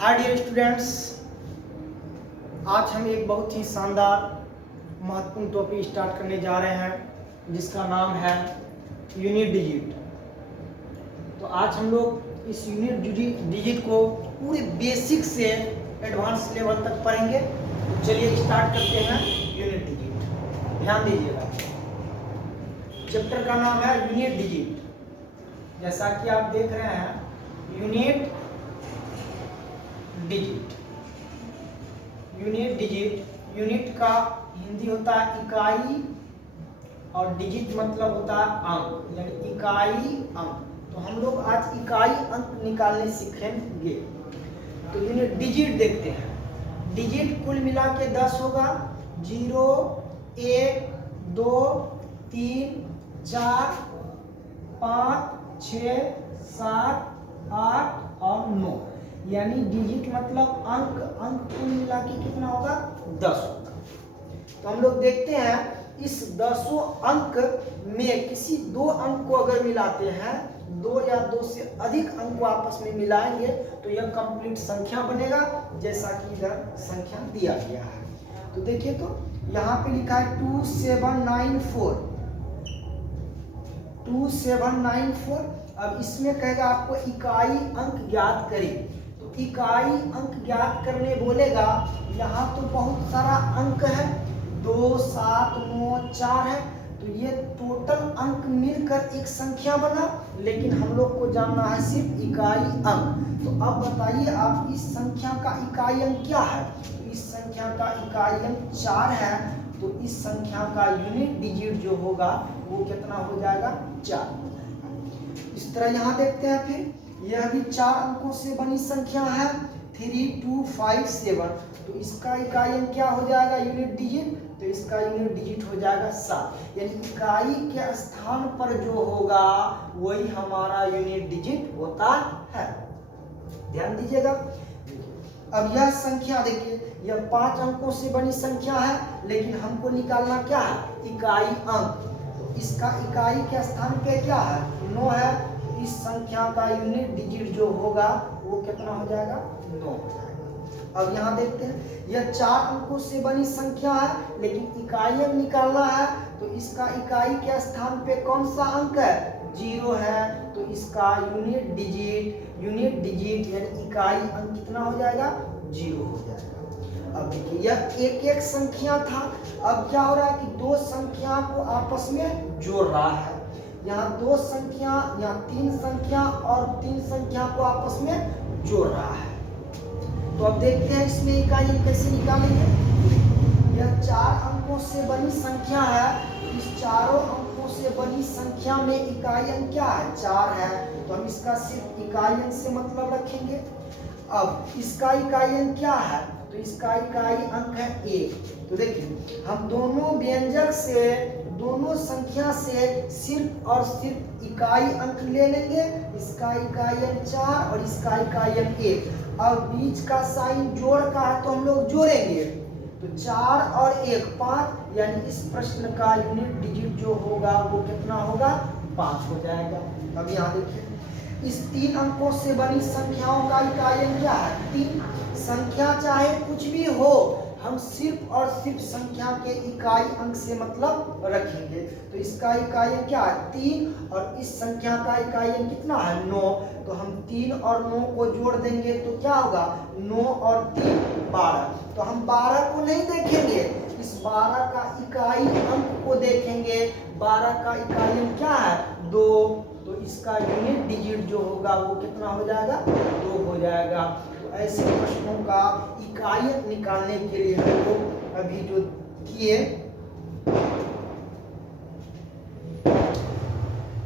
Hi dear students, आज हम एक बहुत ही शानदार महत्वपूर्ण टॉपिक स्टार्ट करने जा रहे हैं जिसका नाम है यूनिट डिजिट। तो आज हम लोग इस यूनिट डिजिट को पूरे बेसिक से एडवांस लेवल तक पढ़ेंगे। तो चलिए स्टार्ट करते हैं यूनिट डिजिट। ध्यान दीजिएगा, चैप्टर का नाम है यूनिट डिजिट। जैसा कि आप देख रहे हैं यूनिट डिजिट। यूनिट का हिंदी होता है इकाई और डिजिट मतलब होता है अंक, यानी इकाई अंक। तो हम लोग आज इकाई अंक निकालने सीखेंगे। तो यूनिट डिजिट देखते हैं। डिजिट कुल मिला के 10 होगा। 0, 1, 2, 3, 4, 5, 6, 7, 8 और 9, यानी डिजिट मतलब अंक। अंक कुल मिला के कितना होगा? 10 होगा। तो हम लोग देखते हैं इस 10 अंक में किसी दो अंक को अगर मिलाते हैं, 2 या 2 से अधिक अंक को आपस में मिलाएंगे तो यह कंप्लीट संख्या बनेगा, जैसा कि इधर संख्या दिया गया है। तो देखिए, तो यहाँ पे लिखा है 2794। 2794। अब इसमें कहेगा आपको इकाई अंक ज्ञात करें। तो इकाई अंक ज्ञात करने बोलेगा। यहाँ तो बहुत सारा अंक है, 2, 7, 9, 4 है। तो ये टोटल अंक मिलकर एक संख्या बना, लेकिन हम लोग को जानना है सिर्फ इकाई अंक। तो अब बताइए आप, इस संख्या का इकाई अंक क्या है? तो इस संख्या का इकाई अंक 4 है। तो इस संख्या का यूनिट डिजिट जो होगा वो कितना हो जाएगा? 4 हो जाएगा। इस तरह यहाँ देखते हैं, फिर यह भी 4 अंकों से बनी संख्या है, 3257। तो इसका इकाई अंक क्या हो जाएगा? Unit digit. तो इसका यूनिट डिजिट हो जाएगा 7, यानी इकाई के स्थान पर जो होगा वही हमारा यूनिट डिजिट होता है। ध्यान दीजिएगा। अब यह संख्या देखिए, यह 5 अंकों से बनी संख्या है, लेकिन हमको निकालना क्या है? इकाई अंक। तो इसका इकाई के स्थान पे क्या है? 9 है। तो इस संख्या का यूनिट डिजिट जो होगा वो कितना हो जाएगा? 9 हो जाएगा। अब यहाँ देखते हैं, यह 4 अंकों से बनी संख्या है, लेकिन इकाई अंक निकालना है। तो इसका इकाई के स्थान पे कौन सा अंक है? 0 है। तो इसका यूनिट डिजिट यानी इकाई अंक कितना हो जाएगा? 0 हो जाएगा। अब देखिए, यह एक संख्या था। अब क्या हो रहा है कि 2 संख्या को आपस में जोड़ रहा है। यहाँ 2 संख्या, यहाँ 3 संख्या और 3 संख्या को आपस में जोड़ रहा है। तो अब देखते हैं इसमें इकाई अंक कैसे निकालेंगे। यह 4 अंकों से बनी संख्या है। इस चारों अंकों से बनी संख्या में इकाई अंक क्या है? 4 है। तो हम इसका सिर्फ इकाई अंक से मतलब रखेंगे। अब इसका इकाई अंक क्या है? तो इसका इकाई अंक है 1। तो देखिए, हम दोनों व्यंजक से, दोनों संख्या से सिर्फ और सिर्फ इकाई अंक ले लेंगे। इसका इकाई अंक 4 और इसका इकाई अंक 1। अब बीच का साइन जोड़ का है तो हम लोग जोड़ेंगे। तो 4 और 1 5, यानी इस प्रश्न का यूनिट डिजिट जो होगा वो कितना होगा? 5 हो जाएगा। अब यहाँ देखिए, इस 3 अंकों से बनी संख्याओं का इकाई अंक क्या है? 3। संख्या चाहे कुछ भी हो, हम सिर्फ और सिर्फ संख्या के इकाई अंक से मतलब रखेंगे। तो इसका इकाई अंक क्या है? 3। और इस संख्या का इकाई अंक कितना है? 9। तो हम 3 और 9 को जोड़ देंगे तो क्या होगा? 9 और 3 12। तो हम 12 को नहीं देखेंगे, इस 12 का इकाई अंक को देखेंगे। 12 का इकाई अंक क्या है? 2। तो इसका यूनिट डिजिट जो होगा वो कितना हो जाएगा? 2 हो जाएगा। तो ऐसे प्रश्नों का इकाई अंक निकालने के लिए हम लोग अभी जो किए,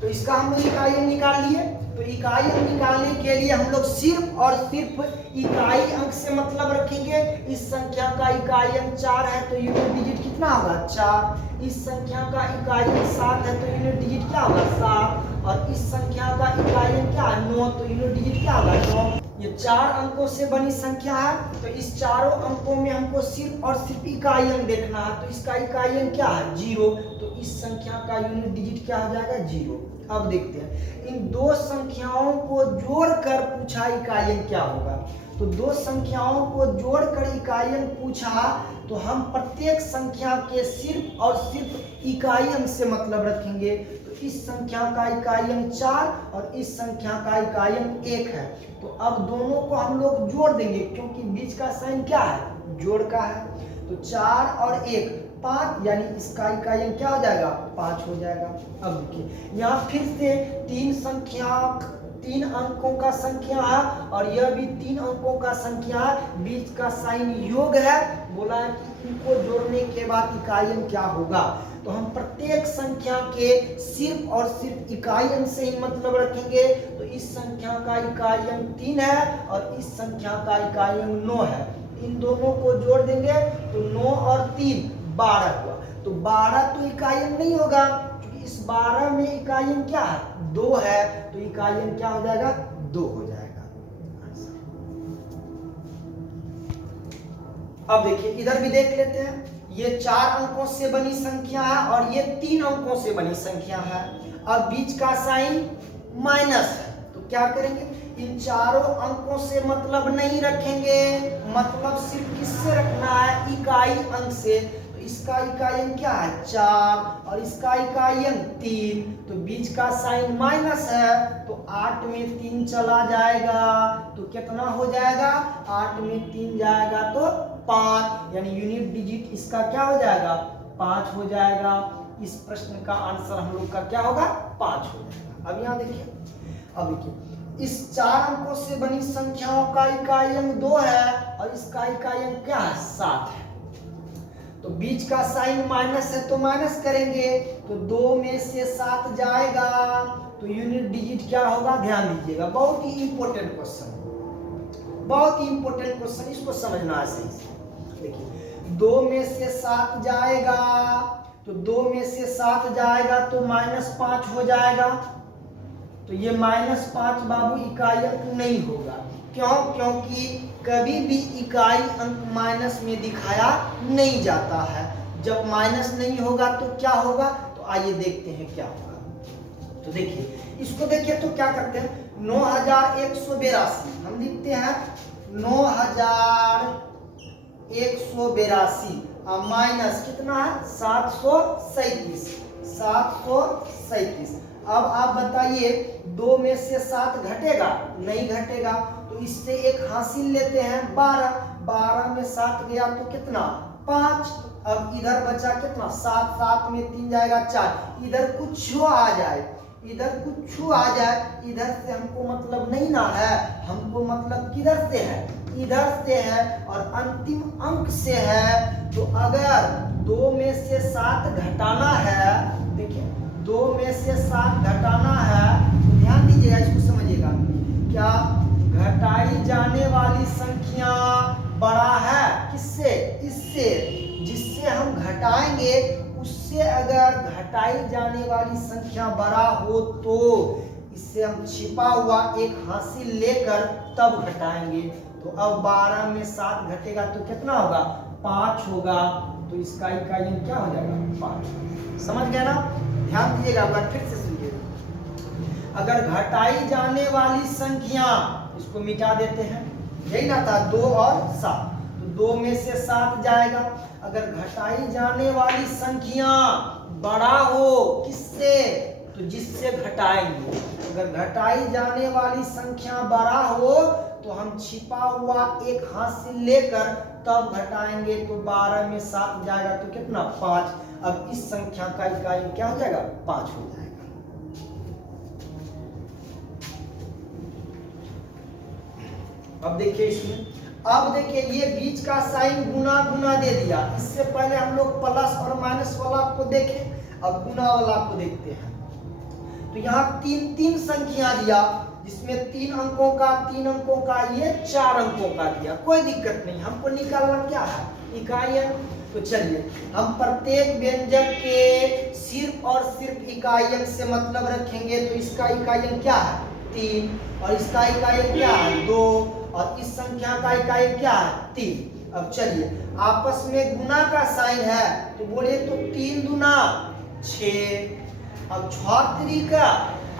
तो इसका हम लोग इकाई अंक निकाल लिए। तो इकाई अंक निकालने के लिए हम लोग सिर्फ और सिर्फ इकाई अंक से मतलब रखेंगे। इस संख्या का इकाई अंक 4 है तो यूनिट डिजिट कितना होगा? 4। इस संख्या का इकाई अंक 7 है तो यूनिट डिजिट क्या होगा? 7। और इस संख्या का इकाई अंक क्या है? 9। तो यूनिट डिजिट क्या होगा? 9। ये 4 अंकों से बनी संख्या है। तो इस चारों अंकों में हमको सिर्फ और सिर्फ इकाई अंक देखना है। तो इसका इकाई अंक क्या है? 0। तो इस संख्या का यूनिट डिजिट क्या हो जाएगा 0। अब देखते हैं इन दो संख्याओं को जोड़कर पूछा इकाई अंक क्या होगा। तो दो संख्याओं को जोड़कर इकाई अंक पूछा तो हम प्रत्येक संख्या के सिर्फ और सिर्फ इकाई अंक से मतलब रखेंगे। तो इस संख्या का इकाई अंक 4 और इस संख्या का इकाई अंक 1 है। तो अब दोनों को हम लोग जोड़ देंगे क्योंकि बीच का साइन क्या है, जोड़ का है। तो 4 और 1 5, यानी इसका इकाई अंक क्या हो जाएगा 5 हो जाएगा। अब देखिए यहाँ फिर से तीन अंकों का संख्या है और यह भी 3 अंकों का संख्या है, बीच का साइन योग है। बोला है कि इनको जोड़ने के बाद इकाई अंक क्या होगा। तो हम प्रत्येक संख्या के सिर्फ और सिर्फ इकाई अंक से ही मतलब रखेंगे। तो इस संख्या का इकाई अंक 3 है और इस संख्या का इकाई अंक 9 है। इन दोनों को जोड़ देंगे तो 9 और 3 12 हुआ। तो 12 तो इकाई अंक नहीं होगा क्योंकि इस 12 में इकाई अंक क्या है 2 है। तो इकाई अंक क्या हो जाएगा 2 हो जाएगा। अब देखिए इधर भी देख लेते हैं। ये 4 अंकों से बनी संख्या है और ये 3 अंकों से बनी संख्या है और बीच का साइन माइनस है। तो क्या करेंगे, इन चारों अंकों से मतलब नहीं रखेंगे, मतलब सिर्फ किससे रखना है इकाई अंक से। तो इसका इकाई अंक क्या है 4 और इसका इकाई अंक 3। तो बीच का साइन माइनस है तो 8 में 3 चला जाएगा तो कितना हो जाएगा 8 में 3 जाएगा तो 5, यानी यूनिट डिजिट इसका क्या हो जाएगा 5 हो जाएगा। इस प्रश्न का आंसर हम लोग का क्या होगा 5 हो जाएगा। अब यहाँ देखिए, अब देखिए इस 4 अंकों से बनी संख्याओं का इकाई अंक 2 है और इसका इकाई अंक क्या है 7 है। तो बीच का साइन माइनस है तो माइनस करेंगे तो 2 में से 7 जाएगा तो यूनिट डिजिट क्या होगा, ध्यान दीजिएगा, बहुत ही इंपॉर्टेंट क्वेश्चन, बहुत ही इंपॉर्टेंट क्वेश्चन, इसको समझना है सही से। देखिए 2 में से 7 जाएगा तो 2 में से 7 जाएगा तो -5 हो जाएगा। तो ये -5 बाबू इकाई अंक नहीं होगा। क्यों? क्योंकि कभी भी इकाई अंक माइनस में दिखाया नहीं जाता है। जब माइनस नहीं होगा तो क्या होगा, तो आइए देखते हैं क्या होगा। तो देखिए इसको देखिए तो क्या करते हैं 9182 हम लिखते हैं 9182 माइनस कितना है 737। अब आप बताइए 2 में से 7 घटेगा, नहीं घटेगा। तो इससे एक हासिल लेते हैं 12 में 7 गया तो कितना 5। अब इधर बचा कितना 7 में 3 जाएगा 4। इधर कुछ आ जाए, इधर से हमको मतलब नहीं ना है, हमको मतलब किधर से है, इधर से है और अंतिम अंक से है। तो अगर 2 में से 7 घटाना है, देखिए 2 में से 7 घटाना है तो ध्यान दीजिएगा, इसको समझिएगा, क्या घटाई जाने वाली संख्या बड़ा है किससे, इससे, जिससे हम घटाएंगे उससे अगर घटाई जाने वाली संख्या बड़ा हो तो इससे हम छिपा हुआ एक हासिल लेकर तब घटाएंगे। तो अब 12 में 7 घटेगा तो कितना होगा 5 होगा। तो इसका इकाई अंक क्या हो जाएगा 5। समझ गए ना, ध्यान दीजिएगा, एक बार फिर से सुनिए। अगर घटाई जाने वाली संख्या, इसको मिटा देते हैं, यही ना था 2 और 7, तो 2 में से 7 जाएगा। अगर घटाई जाने वाली संख्या बड़ा हो किससे, तो जिससे घटाएंगे। अगर घटाई जाने वाली संख्या बड़ा हो तो हम छिपा हुआ एक हासिल लेकर तब घटाएंगे। तो 12 में 7 जाएगा तो कितना 5। अब इस संख्या का इकाई क्या हो जाएगा 5 हो जाएगा। अब देखिए इसमें, अब देखिए ये बीच का साइन गुना दे दिया। इससे पहले हम लोग प्लस और माइनस वाला को देखे, अब गुना वाला को देखते हैं। तो यहाँ 3 संख्या दिया जिसमें 3 अंकों का, ये 4 अंकों का दिया, कोई दिक्कत नहीं, हमको निकालना क्या है इकाई अंक। तो चलिए हम प्रत्येक व्यंजक के सिर्फ और सिर्फ इकाई अंक से मतलब रखेंगे। तो इसका इकाई अंक क्या है 3 और इसका इकाई अंक क्या है 2 और इस संख्या का इकाई क्या है 3। अब चलिए आपस में गुना का साइन है तो बोलिए तो 3 दूना 6। अब 6 का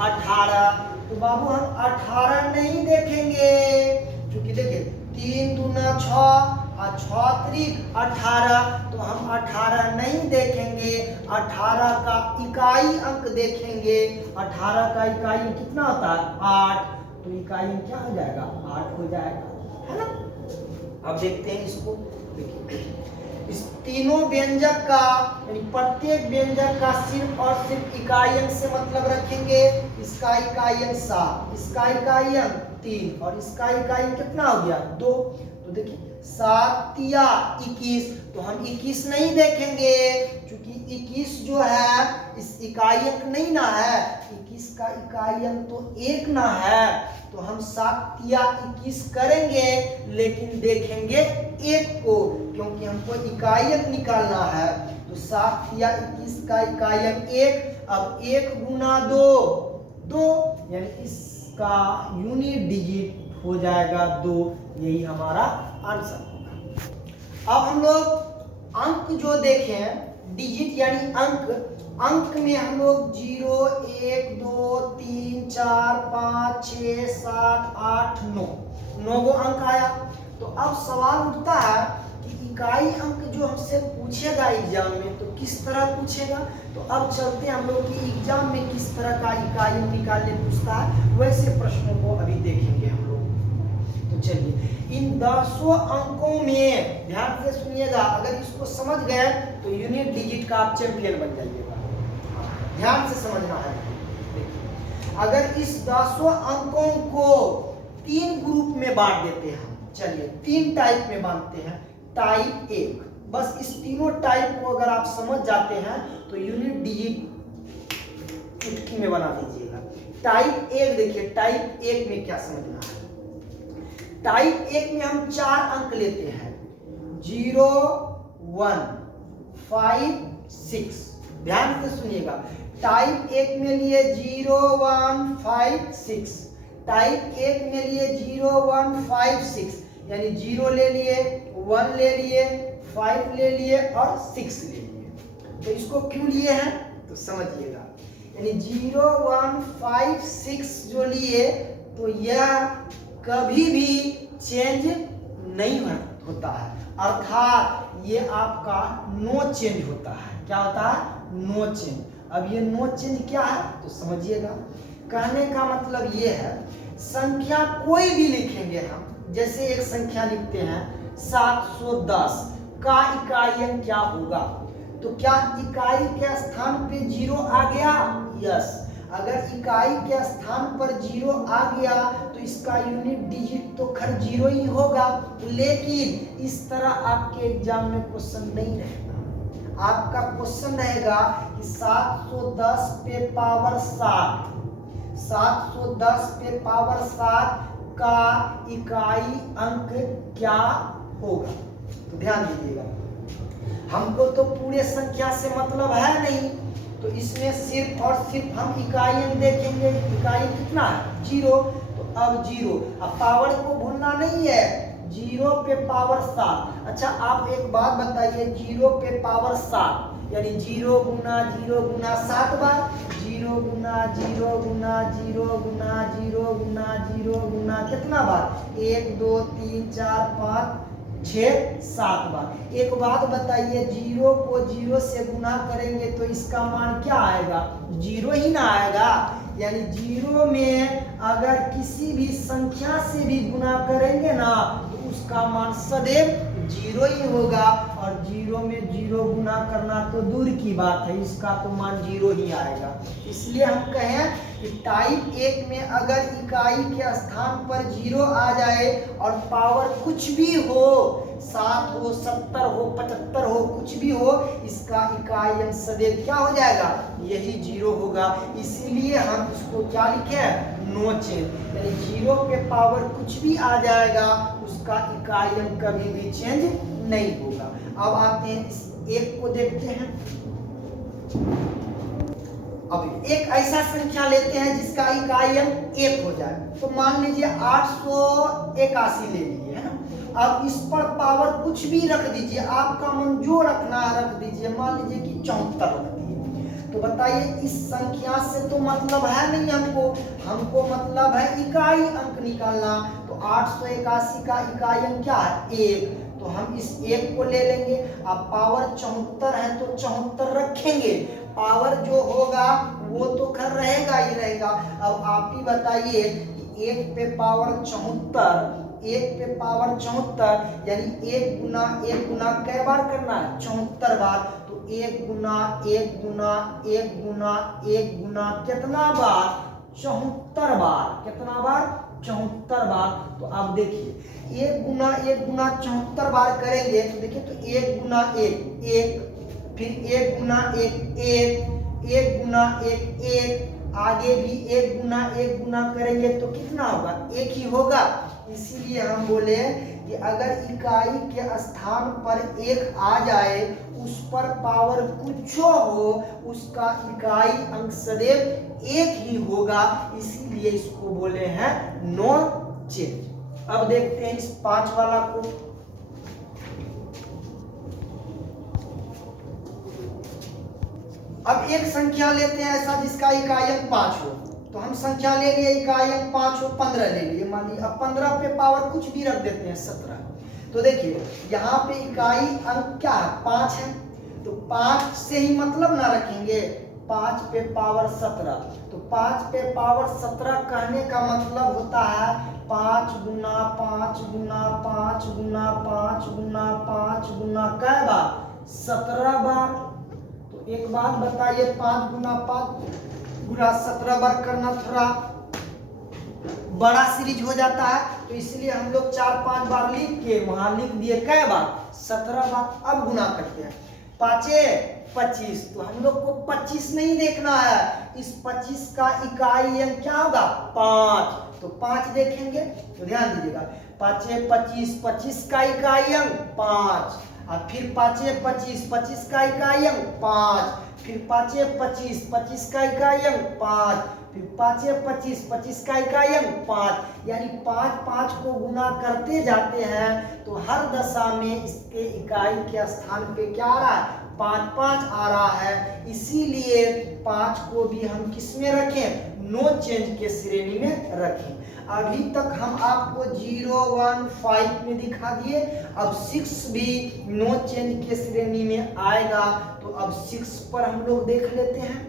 18, तो बाबू हम 18 नहीं देखेंगे, क्योंकि देखिए 3 दूना 6 और 6 18, तो हम 18 नहीं देखेंगे। 18 का इकाई अंक देखेंगे। 18 का इकाई अंक कितना होता है? 8, तो इकाई अंक क्या हो जाएगा? 8 हो जाएगा, है ना। अब देखते हैं इसको। देखिए इस तीनों व्यंजक का यानी प्रत्येक व्यंजक का सिर्फ और सिर्फ इकाई अंक से मतलब रखेंगे। इसका इकाई अंक 7, इसका इकाई अंक 3 और इसका इकाई अंक कितना हो गया? 2। तो देखिए 7 या 21, तो हम 21 नहीं देखेंगे, क्योंकि 21 जो है इस इकाई अंक नहीं ना है। 21 का इकाई अंक तो 1 ना है, तो हम 7 या 21 करेंगे, लेकिन देखेंगे 1 को, क्योंकि हमको इकाई अंक निकालना है। तो 7 या 21 का इकाई अंक 1। अब 1 गुना 2, 2, यानी इसका यूनिट डिजिट हो जाएगा 2। यही हमारा आंसर होगा। अब हम लोग अंक जो देखें, डिजिट यानी अंक, अंक में हम लोग 0, 1, 2, 3, 4, 5, 6, 7, 8, 9 गो अंक आया। तो अब सवाल उठता है कि इकाई अंक जो हमसे पूछेगा एग्जाम में, तो किस तरह पूछेगा। तो अब चलते हम लोग कि एग्जाम में किस तरह का इकाई अंक निकालने पूछता है, वैसे प्रश्नों को अभी देखेंगे हम लोग। तो चलिए इन 10 अंकों में ध्यान से सुनिएगा, अगर इसको समझ गए तो यूनिट डिजिट का आप चैंपियन बन जाइएगा। ध्यान से समझना है। देखिए अगर इस 10 अंकों को 3 ग्रुप में बांट देते हैं, चलिए 3 टाइप में बांटते हैं। टाइप 1, बस इस तीनों टाइप को अगर आप समझ जाते हैं तो यूनिट डिजिट चुटकी में बना दीजिएगा। टाइप 1 देखिए, टाइप 1 में क्या समझना है। टाइप 1 में हम 4 अंक लेते हैं, 0, 1, 5, 6। ध्यान से सुनिएगा, टाइप 1 में लिए 0, 1, 5, 6। टाइप 1 में लिए 0, 1, 5, 6, यानी 0 ले लिए, 1 ले लिए, 5 ले लिए और 6 ले लिए। तो इसको क्यों लिए हैं तो समझिएगा, यानी 0, 1, 5, 6 जो लिए, तो यह कभी भी चेंज नहीं होता है, अर्थात ये आपका नो चेंज होता है। क्या होता है? No change. अब ये नो चेंज क्या है तो समझिएगा। कहने का मतलब ये है, संख्या कोई भी लिखेंगे हम, जैसे एक संख्या लिखते हैं 710 का इकाई अंक क्या होगा, तो क्या इकाई के स्थान पे 0 आ गया? यस। अगर इकाई के स्थान पर 0 आ गया तो इसका यूनिट डिजिट तो खैर 0 ही होगा, लेकिन इस तरह आपके एग्जाम में क्वेश्चन नहीं रहेगा। आपका क्वेश्चन रहेगा कि 710 पे पावर 7, 710 पे पावर 7 का इकाई अंक क्या होगा। तो ध्यान दीजिएगा, हमको तो पूरे संख्या से मतलब है नहीं, तो इसमें सिर्फ और सिर्फ हम इकाई अंक देखेंगे। इकाई कितना है? 0। तो अब 0, अब पावर को भूलना नहीं है, 0 पे पावर 7। अच्छा आप एक बात बताइए, 0 पे पावर 7 यानी 0 गुना 0 गुना 7 बार, 0 गुना 0 गुना 0 गुना 0 गुना 0 गुना कितना बार? 1, 2, 3, 4, 5, 6, 7 बार। एक बात बताइए, 0 को 0 से गुना करेंगे तो इसका मान क्या आएगा? 0 ही ना आएगा। यानी 0 में अगर किसी भी संख्या से भी गुना करेंगे ना तो उसका मान सदैव 0 ही होगा, और 0 में 0 गुना करना तो दूर की बात है, इसका तो मान 0 ही आएगा। इसलिए हम कहें कि टाइप 1 में अगर इकाई के स्थान पर 0 आ जाए और पावर कुछ भी हो, 7 हो, 70 हो, 75 हो, कुछ भी हो, इसका इकाई अंक सदैव क्या हो जाएगा? यही 0 होगा। इसीलिए हम इसको क्या लिखे? No change. यानी 0 पे पावर कुछ भी आ जाएगा, उसका इकाई अंक कभी भी चेंज नहीं होगा। अब आते हैं इस एक को देखते हैं। अब एक ऐसा संख्या लेते हैं जिसका इकाई अंक 1 हो जाए, तो मान लीजिए 881 ले लिए, है ना। अब इस पर पावर कुछ भी रख दीजिए, आपका मन जो रखना है रख दीजिए, मान लीजिए कि 74 रख दिए। तो बताइए इस संख्या से तो मतलब है नहीं हमको मतलब है इकाई अंक निकालना। तो 881 का इकाई अंक क्या है 1, तो हम इस 1 को ले लेंगे। अब पावर 74 है तो 74 रखेंगे, पावर जो होगा वो तो खैर रहेगा ही रहेगा। अब आप ही बताइए कि 1 पे पावर 74, 1 पे पावर 74 यानी 1 गुना कै बार करना है 74 बार। तो 1 गुना 1 गुना 1 गुना 1 गुना कितना बार 74 बार, कितना बार 74 बार। तो अब देखिए 1 गुना 74 बार करेंगे तो देखिए तो 1 गुना 1 1, फिर 1 गुना 1 1, 1 गुना 1 1, आगे भी 1 गुना करेंगे तो कितना होगा 1 ही होगा। इसीलिए हम बोले कि अगर इकाई के स्थान पर 1 आ जाए उस पर पावर कुछ हो उसका इकाई अंक सदैव 1 ही होगा, इसीलिए इसको बोले हैं नो चेंज। अब देखते हैं इस 5 वाला को। अब एक संख्या लेते हैं ऐसा जिसका इकाई अंक 5 हो, तो हम संख्या ले लिए इकाई अंक 5 हो 15 ले लिए मान लीजिए। अब 15 पे पावर कुछ भी रख देते हैं 17। तो देखिए यहाँ पे इकाई अंक क्या है 5 है, तो 5 से ही मतलब ना रखेंगे, 5 पे पावर 17। तो 5 पे पावर 17 कहने का मतलब होता है 5 गुना 5 गुना 5 गुना 5 गुना 5 गुना कै बार 17 बार। तो एक बात बताइए 5 गुना 17 बार करना थोड़ा बड़ा सीरीज हो जाता है, तो इसलिए हम लोग 4-5 बार लिख के वहां लिख दिए कै बार 17 बार। अब गुना करते हैं 5 25, तो हम लोग को 25 नहीं देखना है, इस 25 का इकाई अंक क्या होगा 5, तो 5 देखेंगे। तो ध्यान दीजिएगा 5 25, 25 का इकाई अंक 5, और फिर 5 25, 25 का इकाई अंक 5, फिर 5 25, 25 का इकाई अंक 5, फिर 5 25, 25 का इकाई अंक 5, यानी 5 5 को गुना करते जाते हैं तो हर दशा में इसके इकाई के स्थान पे क्या आ रहा है 5 5 आ रहा है। इसीलिए 5 को भी हम किस में रखें नो चेंज के श्रेणी में रखें। अभी तक हम आपको 0 1 5 में दिखा दिए, अब 6 भी नो चेंज के श्रेणी में आएगा। तो अब 6 पर हम लोग देख लेते हैं।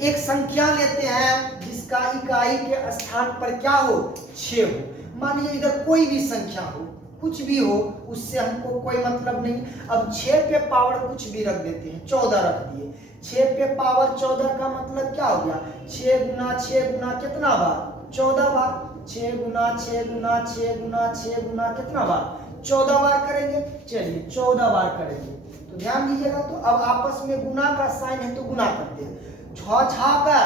एक संख्या लेते हैं जिसका इकाई के स्थान पर क्या हो 6 हो। मान लीजिए इधर कोई भी संख्या हो, कुछ भी हो, उससे हमको कोई मतलब नहीं। अब 6 पे पावर कुछ भी रख देते हैं, 14 रख दिए। 6 पे पावर 14 का मतलब क्या हो गया 6 गुना 6 गुना कितना बार 14 बार। 6 गुना 6 गुना 6 गुना 6 गुना कितना बार 14 बार करेंगे। चलिए 14 बार करेंगे, तो ध्यान दीजिएगा। तो अब आपस में गुना का साइन है तो गुना करते हैं। 6 6 का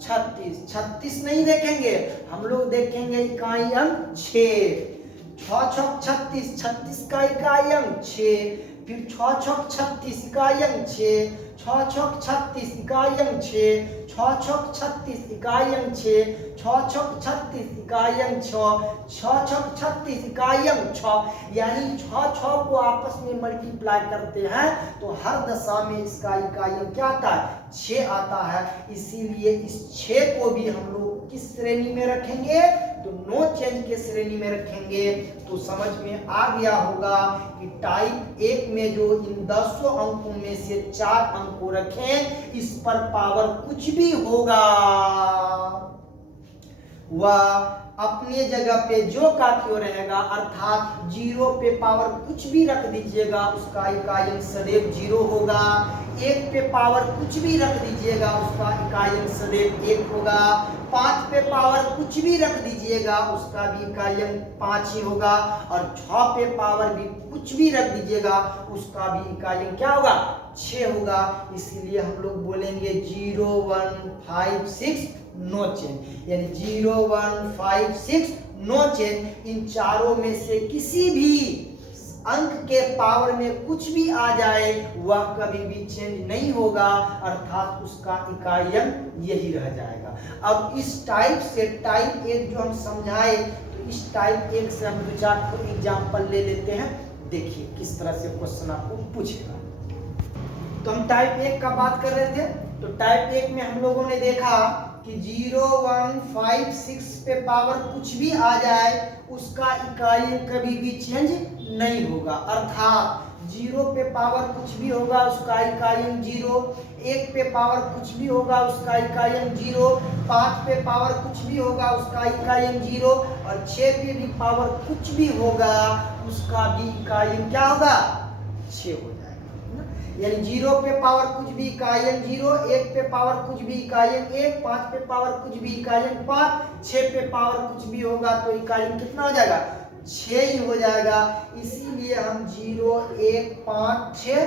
36, 36 नहीं देखेंगे, हम लोग देखेंगे इकाई अंक 6। 6 6 36, 36 का इकाई अंक 6, फिर 6 6 36 इकाई अंक 6, 6 6 36 इकाई अंक 6, 6 6 36 इकाई अंक 6, 6 6 36 इकाई अंक 6, 6 6 36 इकाई अंक 6, यानी 6 6 को आपस में मल्टीप्लाई करते हैं तो हर दशा में इसका इकाई अंक क्या आता है 6 आता है। इसीलिए इस 6 को भी हम लोग किस श्रेणी में रखेंगे तो नो चेंज के श्रेणी में रखेंगे। तो समझ में आ गया होगा कि टाइप 1 में जो इन 10 अंकों में से 4 अंक को रखें, इस पर पावर कुछ भी होगा वह अपने जगह पे जो का क्यों रहेगा, अर्थात 0 पे पावर कुछ भी रख दीजिएगा उसका इकाई अंक सदैव 0 होगा। 1 पे पावर कुछ भी रख दीजिएगा उसका इकाई अंक सदैव 1 होगा। 5 पे पावर कुछ भी रख दीजिएगा उसका भी इकाई अंक 5 ही होगा। और 6 पे पावर भी कुछ भी रख दीजिएगा उसका भी इकाई अंक क्या होगा 6 होगा। इसीलिए हम लोग बोलेंगे 0 1 5 6 नो चेंज, यानी 0 1 5 6 नो चेंज। इन चारों में से किसी भी अंक के पावर में कुछ भी आ जाए वह कभी भी चेंज नहीं होगा, अर्थात उसका इकाई अंक यही रह जाएगा। अब इस टाइप से टाइप 1 जो हम समझाए, तो इस टाइप 1 से हम 2-4 एग्जाम्पल ले लेते हैं। देखिए किस तरह से क्वेश्चन आपको पूछेगा। तो हम टाइप 1 का बात कर रहे थे। तो टाइप 1 में हम लोगों ने देखा कि 0, 1, 5, 6 पे पावर कुछ भी आ जाए उसका इकाई कभी भी चेंज नहीं होगा। अर्थात 0 पे पावर कुछ भी होगा उसका इकाई 0, 1 पे पावर कुछ भी होगा उसका इकाई 0, 5 पे पावर कुछ भी होगा उसका इकाई 0 और 6 पे भी पावर कुछ भी होगा उसका भी इकाई क्या होगा? 6 हो जाएगा। यानी 0 पे पावर कुछ भी इकाई 0, 1 पे पावर कुछ भी इकाई 1, 5 पे पावर कुछ भी इकाई 5, 6 पे पावर कुछ भी होगा तो इकाई कितना हो जाएगा? 6 ही हो जाएगा। इसीलिए हम 0, 1, 5, 6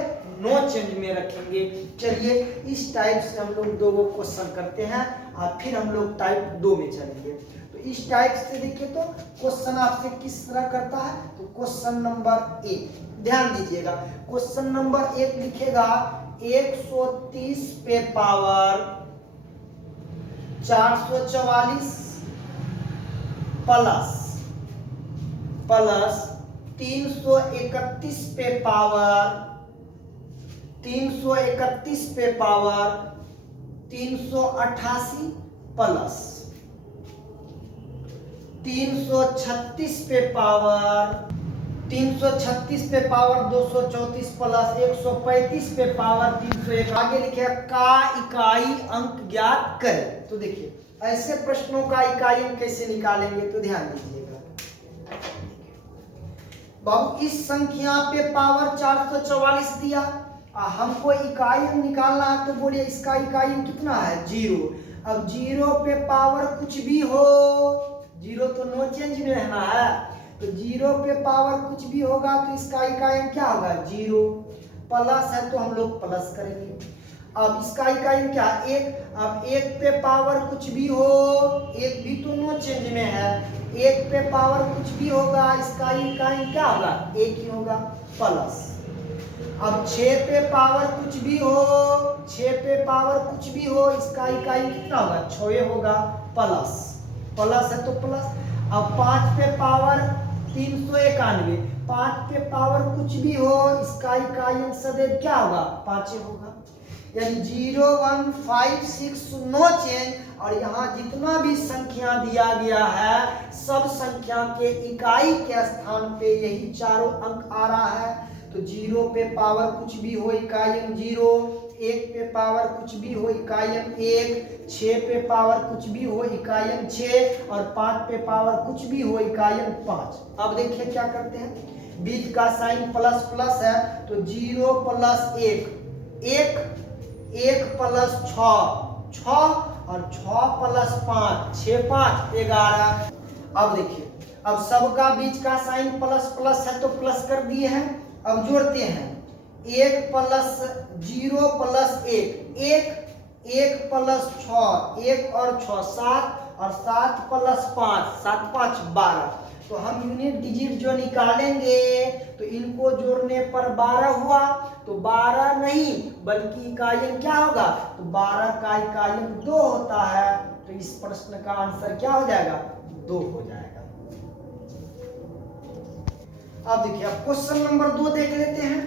नो चेंज में रखेंगे। चलिए इस टाइप से हम लोग 2 क्वेश्चन करते हैं और फिर हम लोग टाइप 2 में चलेंगे। तो इस टाइप से देखिए तो क्वेश्चन आपसे किस तरह करता है। तो क्वेश्चन नंबर 1 ध्यान दीजिएगा। क्वेश्चन नंबर 1 लिखेगा 130 पे पावर 444 प्लस 331 पे पावर 331 पे पावर 388 प्लस 336 पे पावर 336 पे पावर 234 प्लस 135 पे पावर 301। आगे लिखे का इकाई अंक ज्ञात करें। तो देखिए ऐसे प्रश्नों का इकाई अंक कैसे निकालेंगे तो ध्यान दीजिएगा। बाबू इस संख्या पे पावर 444 दिया, हमको इकाई अंक निकालना है तो बोलिए इसका इकाई अंक कितना है? 0। अब 0 पे पावर कुछ भी हो, 0 तो नो चेंज में रहना है, तो 0 पे पावर कुछ भी होगा तो इसका इकाई अंक क्या होगा? 0। प्लस है तो हम लोग प्लस करेंगे। अब इसका इकाई क्या? 1। अब 1 पे पावर कुछ भी हो, 1 भी तो नो चेंज में है, 1 पे पावर कुछ भी होगा इसका इकाई क्या होगा? 1 ही होगा प्लस। अब 6 पे पावर कुछ भी हो, 6 पे पावर कुछ भी हो इसका इकाई कितना होगा? 6 होगा प्लस। प्लस है तो प्लस। अब 5 पे पावर 391, 5 पे पावर कुछ भी हो इसका इकाई सदैव क्या होगा? 5 होगा। यानी 0, 1, 5, 6 नो चेंज। और यहाँ जितना भी संख्या दिया गया है सब संख्या के इकाई के स्थान पे यही चारों अंक आ रहा है। तो 0 पे पावर कुछ भी हो इकाई 0, 1 पे पावर कुछ भी हो इकाई 1, 6 पे पावर कुछ भी हो इकाई 6 और 5 पे पावर कुछ भी हो इकाई 5। अब देखिए क्या करते हैं, बीच का साइन प्लस प्लस है तो 0 प्लस 1 प्लस 6 और 6 प्लस 5 6, 5, 11। अब देखिए अब सबका बीच का साइन प्लस प्लस है तो प्लस कर दिए हैं। अब जोड़ते हैं 1 प्लस 0 प्लस 1 प्लस 6, 1 और 6 7 और 7 प्लस 5 7, 5, 12। तो हम यूनिट डिजिट जो निकालेंगे तो इनको जोड़ने पर 12 हुआ, तो 12 नहीं बल्कि इकाई क्या होगा? तो 12 का इकाई 2 होता है। तो इस प्रश्न का आंसर क्या हो जाएगा? 2 हो जाएगा। अब देखिए अब क्वेश्चन नंबर 2 देख लेते हैं।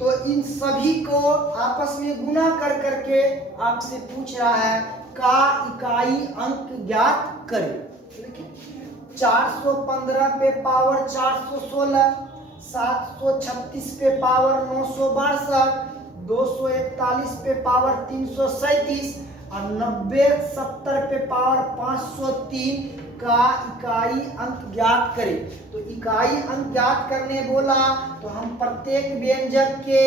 तो इन सभी को आपस में गुना कर करके आपसे पूछ रहा है का इकाई अंक ज्ञात करें। तो देखिए 415 पे पावर 416, 736 पे पावर 962, 241 पे पावर 337 और 90, 70 पे पावर 503 का इकाई अंक ज्ञात करें। तो इकाई अंक ज्ञात करने बोला तो हम प्रत्येक व्यंजक के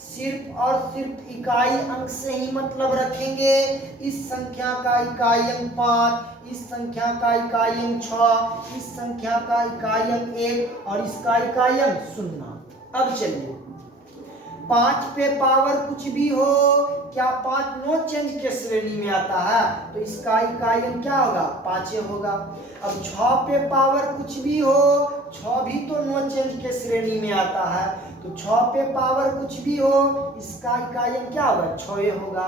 सिर्फ और सिर्फ इकाई अंक से ही मतलब रखेंगे। इस संख्या का इकाई अंक 5, इस संख्या का इकाई अंक 6, इस संख्या का इकाई अंक 1 और इसका इकाई अंक 0। अब चलिए 5 पे पावर कुछ भी हो, क्या 5 नो चेंज के श्रेणी में आता है? तो इसका इकाई अंक क्या होगा? 5 होगा। अब 6 पे पावर कुछ भी हो, 6 भी तो नो चेंज के श्रेणी में आता है, तो 6 पे पावर कुछ भी हो, इसका इकाई अंक क्या होगा, 6 होगा।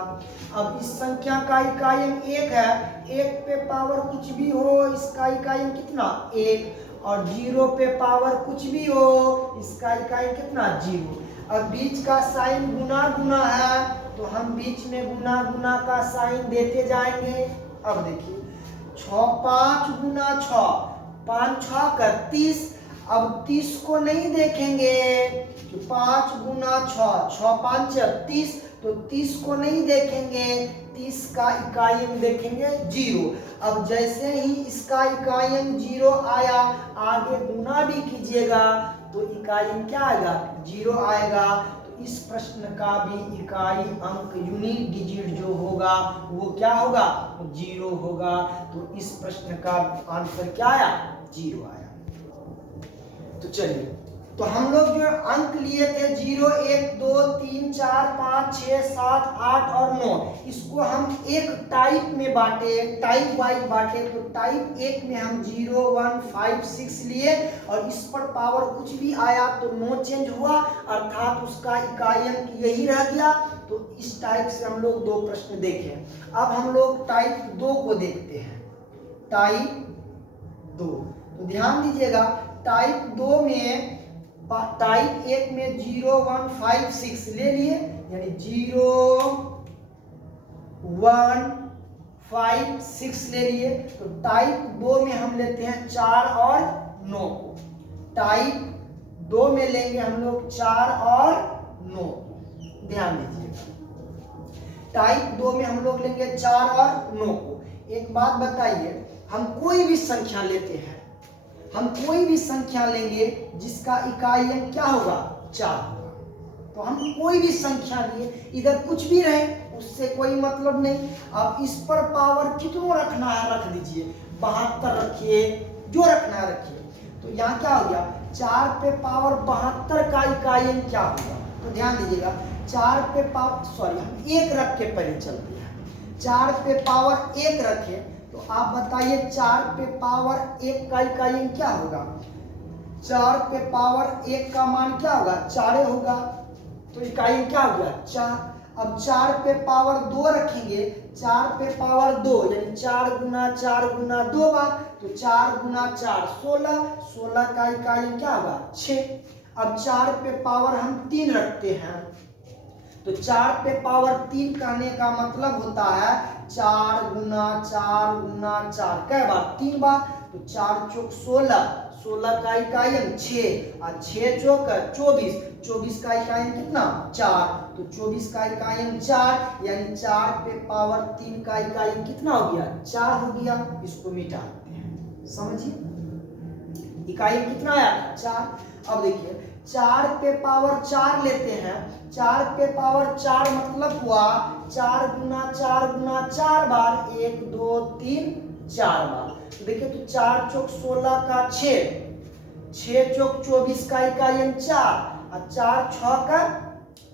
अब इस संख्या का इकाई अंक 1 है, 1 पे पावर कुछ भी हो, इसका इकाई अंक कितना, 1। और 0 पे पावर कुछ भी हो, इसका इकाई कितना, 0। अब बीच का साइन गुना गुना है, तो हम बीच में गुना गुना का साइन देते जाएंगे। अब देखिए 6 5 गुना 6, 5 6 का 30। अब 30 को नहीं देखेंगे, तो 5 गुना 6, 6 5 30, तो 30 को नहीं देखेंगे, 30 का इकाई अंक देखेंगे 0। अब जैसे ही इसका इकाई अंक 0 आया, आगे गुना भी कीजिएगा तो इकाई अंक क्या आएगा, 0 आएगा। तो इस प्रश्न का भी इकाई अंक यूनिट डिजिट जो होगा वो क्या होगा, 0 होगा। तो इस प्रश्न का आंसर क्या आया, 0 आया। तो चलिए, तो हम लोग जो अंक लिए थे 0 1 2 3 4 5 6 7 8 और 9, इसको हम एक टाइप में बांटे, टाइप वाइज बांटे। तो टाइप 1 में हम 0 1 5 6 लिए और इस पर पावर कुछ भी आया तो नो चेंज हुआ, अर्थात उसका इकाई अंक यही रह गया। तो इस टाइप से हम लोग 2 प्रश्न देखे। अब हम लोग टाइप 2 को देखते हैं। टाइप 2, तो ध्यान दीजिएगा, टाइप 2 में, टाइप 1 में 0 1 5 6 ले लिए, यानी 0 1 5 6 ले लिए। तो टाइप 2 में हम लेते हैं 4 और 9 को। टाइप 2 में लेंगे हम लोग 4 और 9। ध्यान दीजिएगा, टाइप 2 में हम लोग लेंगे 4 और 9 को। एक बात बताइए, हम कोई भी संख्या लेते हैं, हम कोई भी संख्या लेंगे जिसका इकाई अंक क्या होगा, 4 होगा। तो हम कोई भी संख्या लिए, इधर कुछ भी रहे उससे कोई मतलब नहीं। अब इस पर पावर कितना रखना है रख दीजिए, 72 रखिए, जो रखना है रखिए। तो यहाँ क्या हो गया, 4 पे पावर 72 का इकाई अंक क्या होगा। तो ध्यान दीजिएगा, 4 पे पावर, सॉरी हम 1 रख के पहले चलते हैं। 4 पे पावर 1 रखे, तो आप बताइए 4 पे पावर 1 का इकाई अंक क्या होगा, 4 पे पावर 1 का मान क्या होगा, 4 होगा। तो इकाई अंक क्या हो गया, 4। अब 4 पे पावर 2 रखेंगे, 4 पे पावर 2 यानी 4 गुना 4 गुना 2 बार, तो 4 गुना 4 16, 16 का इकाई अंक क्या होगा, 6। अब 4 पे पावर हम 3 रखते हैं, तो 4 पे पावर 3 कहने का मतलब होता है 4 गुना 4 गुना 4, कै बार, 3 बार। तो 4 चौक 16, 16 का इकाई अंक 6 और 6 चौक 24, 24 का इकाई अंक कितना, 4। तो 24 का इकाई अंक 4, यानी 4 पे पावर 3 का इकाई अंक कितना हो गया, 4 हो गया। इसको मिटा देते हैं, समझिए इकाई अंक कितना आया, 4। अब देखिए 4 पे पावर 4 लेते हैं, 4 पे पावर 4 मतलब हुआ 4 गुना 4 गुना 4 बार, 1 2 3 4 बार। तो देखिए, तो 4 चौक 16 का 6, 6 चौक 24 का इकाई अंक 4 और 4 6 का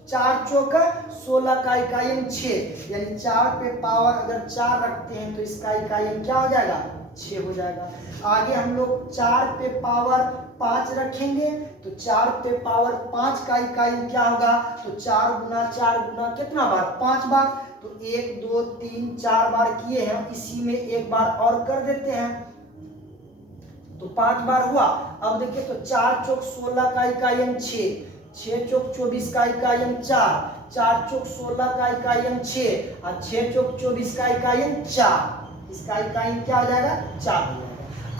4 चौक 16 का इकाई अंक 6, यानी 4 पे पावर अगर 4 रखते हैं तो इसका इकाई अंक क्या हो जाएगा, 6 हो जाएगा। आगे हम लोग 4 पे पावर 5 रखेंगे, तो 4 पे पावर 5 का इकाई क्या होगा, तो 4 गुना 4 गुना कितना बार, 5 बार। तो 1 2 3 4 बार किए हैं, इसी में एक बार और कर देते हैं, तो 5 बार हुआ। अब देखिए, तो 4 चौक 16 का इकाई अंक 6, 6 चौक 24 का इकाई अंक 4, 4 चौक 16 का इकाई अंक 6 और 6 चौक 24 का इकाई अंक 4, इसका इकाई क्या हो जाएगा, 4 हो जाएगा।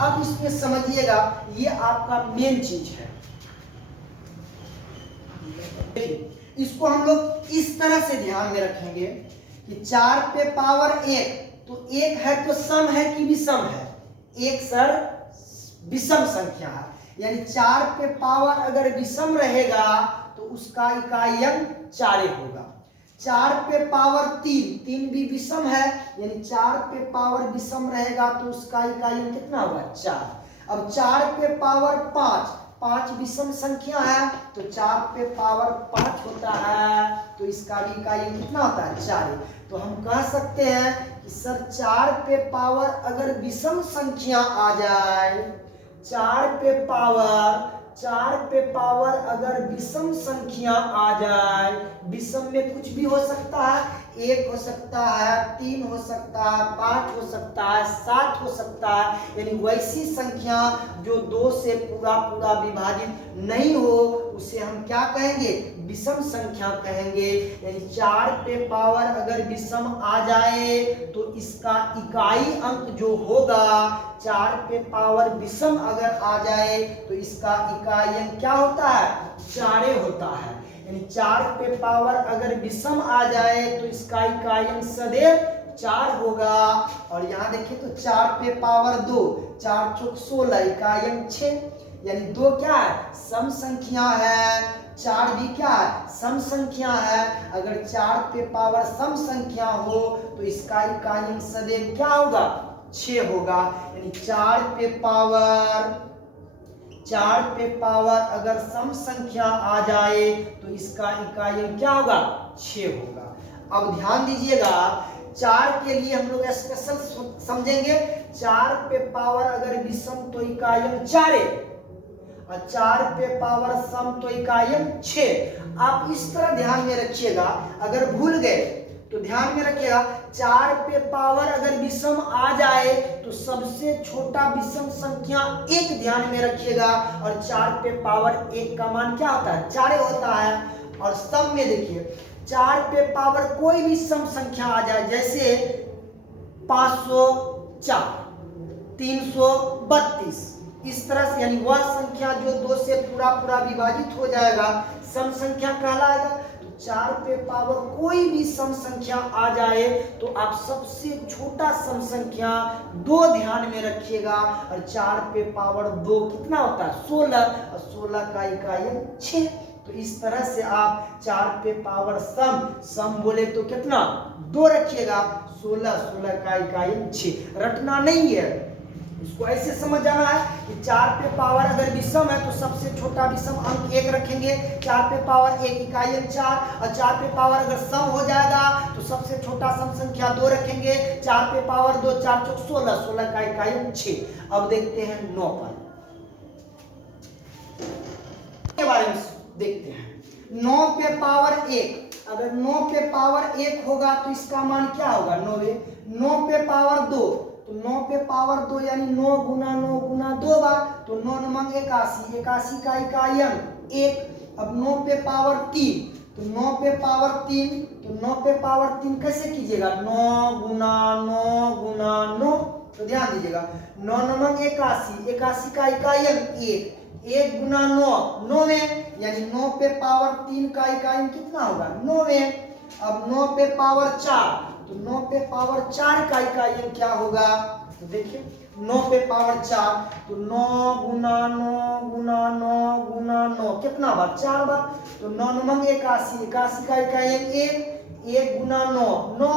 अब इसमें समझिएगा, ये आपका मेन चीज है। इसको हम लोग इस तरह से ध्यान में रखेंगे कि 4 पे पावर 1, तो 1 है तो सम है कि विषम है, एक सर विषम संख्या है, यानी 4 पे पावर अगर विषम रहेगा तो उसका इकाई अंक 4 होगा। 4 पे पावर 3, 3 भी विषम है, यानी 4 पे पावर विषम रहेगा तो उसका इकाई अंक कितना होगा, 4। अब 4 पे पावर 5, 5 विषम संख्या है, तो 4 पे पावर 5 होता है, तो इसका भी इकाई अंक कितना होता है, 4। तो हम कह सकते हैं कि सर 4 पे पावर अगर विषम संख्या आ जाए, 4 पे पावर 4 पे पावर अगर विषम संख्या आ जाए, विषम में कुछ भी हो सकता है, 1 हो सकता है, 3 हो सकता है, 5 हो सकता है, 7 हो सकता है, यानी वैसी संख्या जो 2 से पूरा पूरा विभाजित नहीं हो उसे हम क्या कहेंगे, विषम संख्या कहेंगे। यानी 4 पे पावर अगर विषम आ जाए तो इसका इकाई अंक जो होगा, 4 पे पावर विषम अगर आ जाए तो इसका इकाई अंक क्या होता है, 4 होता है। यानी 4 पे पावर अगर विषम आ जाए तो इसका इकाई अंक सदैव 4 होगा। और यहाँ देखिए तो 4 पे पावर 2, 4 चौक 16, इकाई अंक 6, यानी 2 क्या है, सम संख्या है, 4 भी क्या है, सम संख्या है। अगर 4 पे पावर सम संख्या हो तो इसका इकाई अंक सदैव क्या होगा, 6 होगा। यानी 4 पे पावर अगर सम संख्या आ जाए तो इसका इकाई अंक क्या होगा, 6 होगा। अब ध्यान दीजिएगा, 4 के लिए हम लोग स्पेशल समझेंगे। 4 पे पावर अगर विषम तो इकाई अंक 4 है, और 4 पे पावर सम तो इकाई अंक 6। आप इस तरह ध्यान में रखिएगा, अगर भूल गए तो ध्यान में रखिएगा, 4 पे पावर अगर विषम आ जाए तो सबसे छोटा विषम संख्या 1 ध्यान में रखिएगा, और 4 पे पावर 1 का मान क्या होता है, 4 होता है। और सम में देखिए, 4 पे पावर कोई भी सम संख्या आ जाए, जैसे 504, 332, इस तरह से, यानी वह संख्या जो 2 से पूरा पूरा विभाजित हो जाएगा सम संख्या कहलाएगा। तो 4 पे पावर कोई भी सम संख्या आ जाए तो आप सबसे छोटा सम संख्या 2 ध्यान में रखिएगा, और 4 पे पावर 2 कितना होता है, 16, और 16 का इकाई अंक 6। तो इस तरह से आप 4 पे पावर सम बोले तो कितना, 2 रखिएगा, 16 का इकाई अंक 6। रटना नहीं है, इसको ऐसे समझ जाना है कि 4 पे पावर अगर विषम है तो सबसे छोटा विषम अंक 1 रखेंगे, 4 पे पावर 1 इकाई अंक 4, और 4 पे पावर अगर सम हो जाएगा तो सबसे छोटा सम संख्या 2 रखेंगे, 4 पे पावर 2, 4 चौक 16, 16 का इकाई अंक 6। अब देखते हैं 9 पर के बारे में देखते हैं। 9 पे पावर 1, अगर 9 पे पावर 1 होगा तो इसका मान क्या होगा, 9। 9 पे पावर 2, तो 9 पे पावर 2 यानी 9 गुना 9 गुना 2 बार, तो 9 नमंग 81, 81 का इकाई अंक 1। अब 9 पे पावर 3, तो 9 पे पावर 3, तो 9 पे पावर 3 कैसे कीजिएगा, 9 गुना 9 गुना 9, तो ध्यान दीजिएगा, 9 नमंग 81, 81 का इकाई अंक 1, 1 गुना 9, 9 में, यानी 9 पे पावर 3 का इकाई अंक कितना होगा, 9 में। अब 9 पे पावर 4, तो 9 पे पावर 4 का इकाई अंक क्या होगा, तो देखिए 9 पे पावर 4, तो 9 गुना 9 गुना 9 गुना 9 कितना बार, 4 बार, तो 9 नमंग 81, 81 का इकाई अंक 1, 1 गुना 9 9,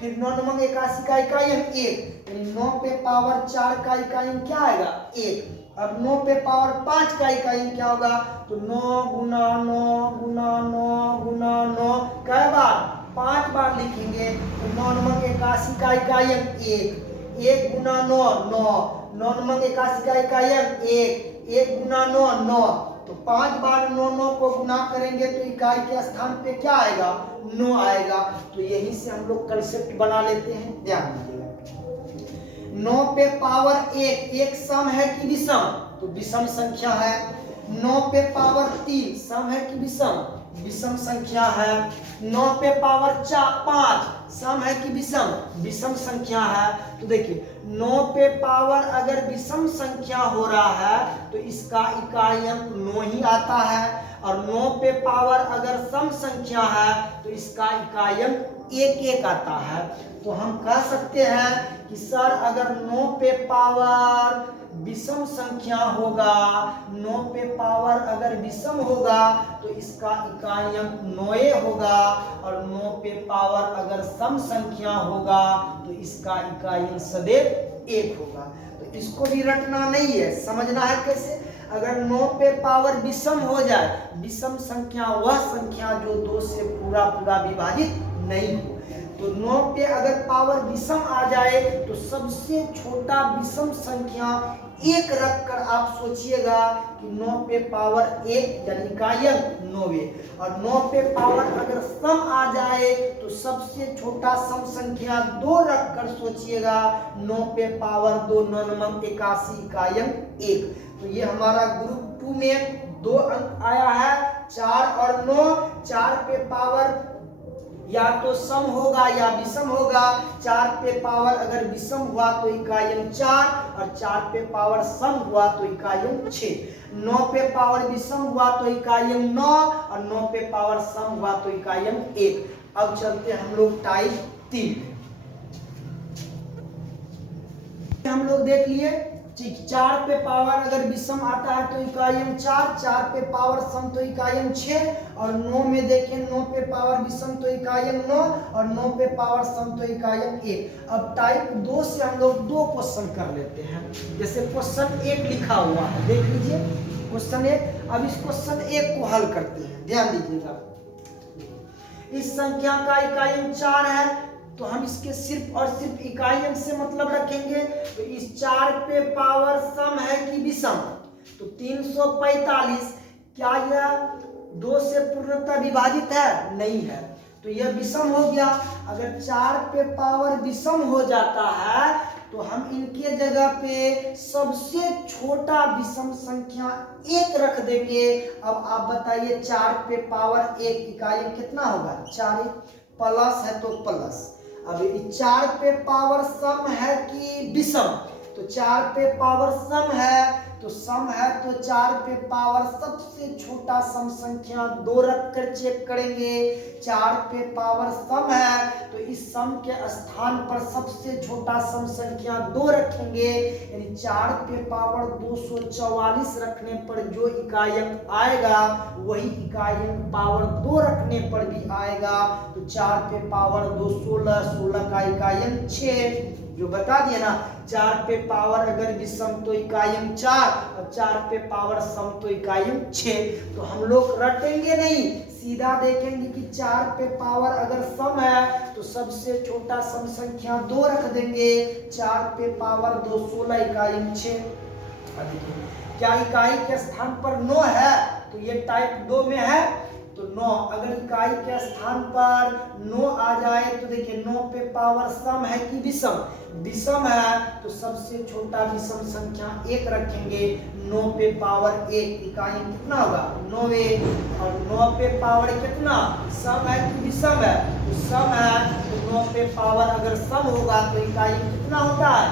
फिर 9 नमंग 81 का इकाई अंक 1, यानी 9 पे पावर 4 का इकाई अंक क्या आएगा, 1। अब 9 पे पावर 5 का इकाई अंक क्या होगा, तो 9 गुना 9 गुना 9 गुना 9 कै बार, 5 बार लिखेंगे, तो 9 नमंग 81 का इकाई अंक 1, 1 गुना 9 9, 9 नमंग 81 का इकाई अंक 1, 1 गुना 9 9, तो 5 बार 9 9 को गुना करेंगे तो इकाई के स्थान पे क्या आएगा, 9 आएगा। तो यहीं से हम लोग कंसेप्ट बना लेते हैं, ध्यान दीजिएगा। 9 पे पावर 1, एक सम है कि विषम, तो विषम संख्या है। 9 पे पावर 3 सम है कि विषम, विषम संख्या है। 9 पे पावर 5 सम है कि विषम, विषम संख्या है। तो देखिए 9 पे पावर अगर विषम संख्या हो रहा है तो इसका इकाई अंक 9 ही आता है, और 9 पे पावर अगर सम संख्या है तो इसका इकाई अंक 1 आता है। तो हम कह सकते हैं कि सर अगर 9 पे पावर विषम संख्या होगा, 9 पे पावर अगर विषम होगा तो इसका इकाई अंक 9 होगा, और 9 पे पावर अगर सम संख्या होगा तो इसका इकाई अंक सदैव 1 होगा। तो इसको भी रटना नहीं है, समझना है कैसे। अगर 9 पे पावर विषम हो जाए, विषम संख्या वह संख्या जो 2 से पूरा पूरा विभाजित नहीं हो। तो 9 पे अगर पावर विषम आ जाए तो सबसे छोटा विषम संख्या 1 रखकर आप सोचिएगा कि 9 पे पावर 1 यानी इकाई अंक 9वें, और 9 पे पावर अगर सम आ जाए तो सबसे छोटा सम संख्या 2 रखकर सोचिएगा 9 पे पावर 2 9 9 81 इकाई अंक 1। तो ये हमारा ग्रुप 2 में 2 अंक आया है 4 और 9। 4 पे पावर या तो सम होगा या विषम होगा। 4 पे पावर अगर विषम हुआ तो इकाई अंक 4, और 4 पे पावर सम हुआ तो इकाई अंक 6। 9 पे पावर विषम हुआ तो इकाई अंक 9, और 9 पे पावर सम हुआ तो इकाई अंक 1। अब चलते हम लोग टाइप 3। हम लोग देख लिए, 4 पे पावर अगर विषम आता है तो इकाई अंक 4, 4 पे पावर सम तो इकाई अंक 6, और 9 में देखें 9 पे पावर विषम तो इकाई अंक 9, और 9 पे पावर सम तो इकाई अंक 1। अब टाइप 2 से हम लोग 2 क्वेश्चन कर लेते हैं। जैसे क्वेश्चन 1 लिखा हुआ है, देख लीजिए क्वेश्चन 1। अब इस क्वेश्चन 1 को हल करते हैं, ध्यान दीजिएगा। इस संख्या का इकाई अंक 4 है तो हम इसके सिर्फ और सिर्फ इकाई अंक से मतलब रखेंगे। तो इस 4 पे पावर सम है कि विषम, तो 345 क्या यह 2 से पूर्णतः विभाजित है? नहीं है, तो यह विषम हो गया। अगर 4 पे पावर विषम हो जाता है तो हम इनके जगह पे सबसे छोटा विषम संख्या 1 रख देंगे। अब आप बताइए 4 पे पावर 1 इकाई कितना होगा? 4, प्लस है तो प्लस। अब 4 पे पावर सम है कि विषम? तो 4 पे पावर सम है, तो सम है तो 4 पे पावर सबसे छोटा सम संख्या 2 रखकर चेक करेंगे। 4 पे पावर सम है तो इस सम के स्थान पर सबसे छोटा सम संख्या 2 रखेंगे, यानी 4 पे पावर 244 रखने पर जो इकाई अंक आएगा वही इकाई अंक पावर 2 रखने पर भी आएगा। तो 4 पे पावर 2 16, 16 का इकाई अंक 6, जो बता दिया ना। 4 पे पावर अगर विषम तो इकाई अंक 4, और 4 पे पावर सम तो इकाई अंक 6। तो हम लोग रटेंगे नहीं, सीधा देखेंगे कि 4 पे पावर अगर सम है तो सबसे छोटा सम संख्या 2 रख देंगे। 4 पे पावर 2 16 इकाई अंक 6। अब देखिए क्या इकाई के स्थान पर 9 है, तो ये टाइप 2 में है तो 9। अगर इकाई के स्थान पर 9 आ जाए तो देखिए 9 पे पावर सम है कि विषम? विषम है तो सबसे छोटा विषम संख्या 1 रखेंगे। 9 पे पावर 1 इकाई कितना होगा? 9वें। और 9 पे पावर कितना? सम है कि विषम है? तो सम है, तो 9 पे पावर अगर सम होगा तो इकाई कितना होता है?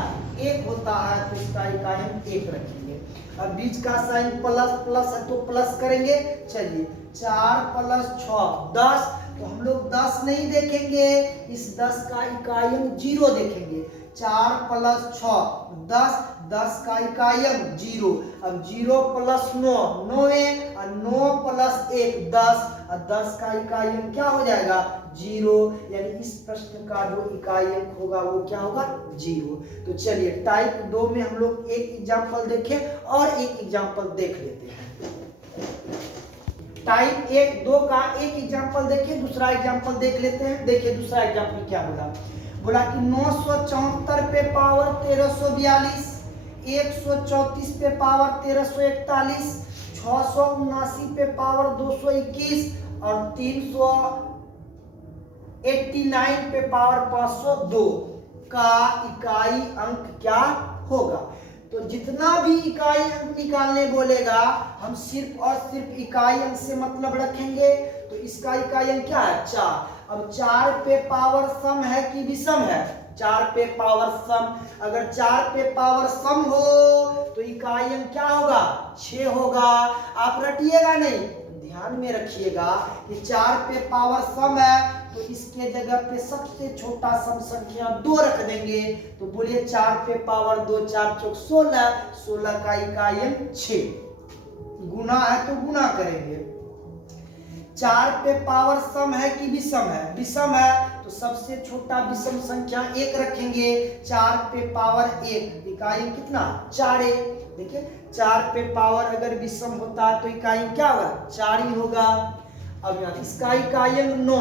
1 होता है, तो इसका इकाई 1 रखेंगे। अब बीच का साइन प्लस प्लस है तो प्लस करेंगे। चलिए 4 प्लस 6 10, तो हम लोग 10 नहीं देखेंगे, इस 10 का इकाई अंक 0 देखेंगे। 4 प्लस 6 10, 10 का इकाई अंक 0। अब 0 प्लस 9 9वें, और 9 प्लस 1 10, और 10 का इकाई अंक क्या हो जाएगा? 0, यानी इस प्रश्न का जो इकाई अंक होगा वो क्या होगा? 0। तो चलिए टाइप 2 में हम लोग एक एग्जाम्पल देखें और एक एग्जाम्पल देख लेते हैं। टाइप 1 2 का एक एग्जाम्पल देखें, दूसरा एग्जाम्पल देख लेते हैं। देखिए दूसरा एग्जाम्पल क्या बोला, बोला कि 974 पे पावर 1342, 134 पे पावर 1341, 679 पे पावर 221, और 389 पे पावर 502 का इकाई अंक क्या होगा? तो जितना भी इकाई अंक निकालने बोलेगा हम सिर्फ और सिर्फ इकाई अंक से मतलब रखेंगे। तो इसका इकाई अंक क्या है? 4। अब 4 पे पावर सम है कि विषम है? 4 पे पावर सम। अगर 4 पे पावर सम हो तो इकाई अंक क्या होगा? 6 होगा। आप रटिएगा नहीं, ध्यान में रखिएगा कि 4 पे पावर सम है तो इसके जगह पे सबसे छोटा सम संख्या 2 रख देंगे। तो बोलिए 4 पे पावर 2 4 चौक 16, 16 का इकाई अंक 6। गुना है तो गुना करेंगे। 4 पे पावर सम है कि विषम है? विषम है तो सबसे छोटा विषम संख्या 1 रखेंगे। 4 पे पावर 1 इकाई कितना? 4। देखिए 4 पे पावर अगर विषम होता है तो इकाई क्या होगा? 4 ही होगा। अब यहाँ इसका इकाई अंक 9,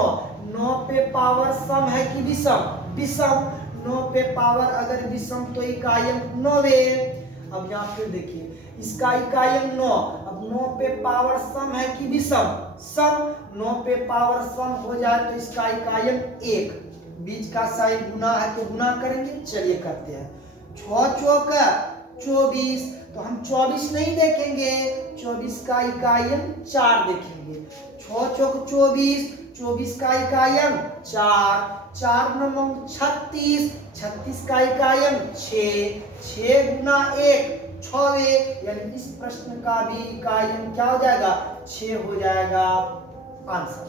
9 पे पावर सम है कि विषम? विषम। 9 पे पावर अगर विषम तो इकाई अंक 9वें। अब यहाँ फिर देखिए इसका इकाई अंक 9। अब 9 पे पावर सम है कि विषम? सम। 9 पे पावर सम हो जाए तो इसका इकाई अंक 1। बीच का साइन गुना है तो गुना करेंगे। चलिए करते हैं। 6 चौक 24, तो हम 24 नहीं देखेंगे, 24 का इकाई अंक 4 देखेंगे। 6 चौक 24, 24 का इकाई अंक 4, 4 नंबर 36, 36 का इकाई अंक 6, 6 गुना 1 6वें, यानी इस प्रश्न का भी इकाई अंक क्या हो जाएगा? 6 हो जाएगा आंसर।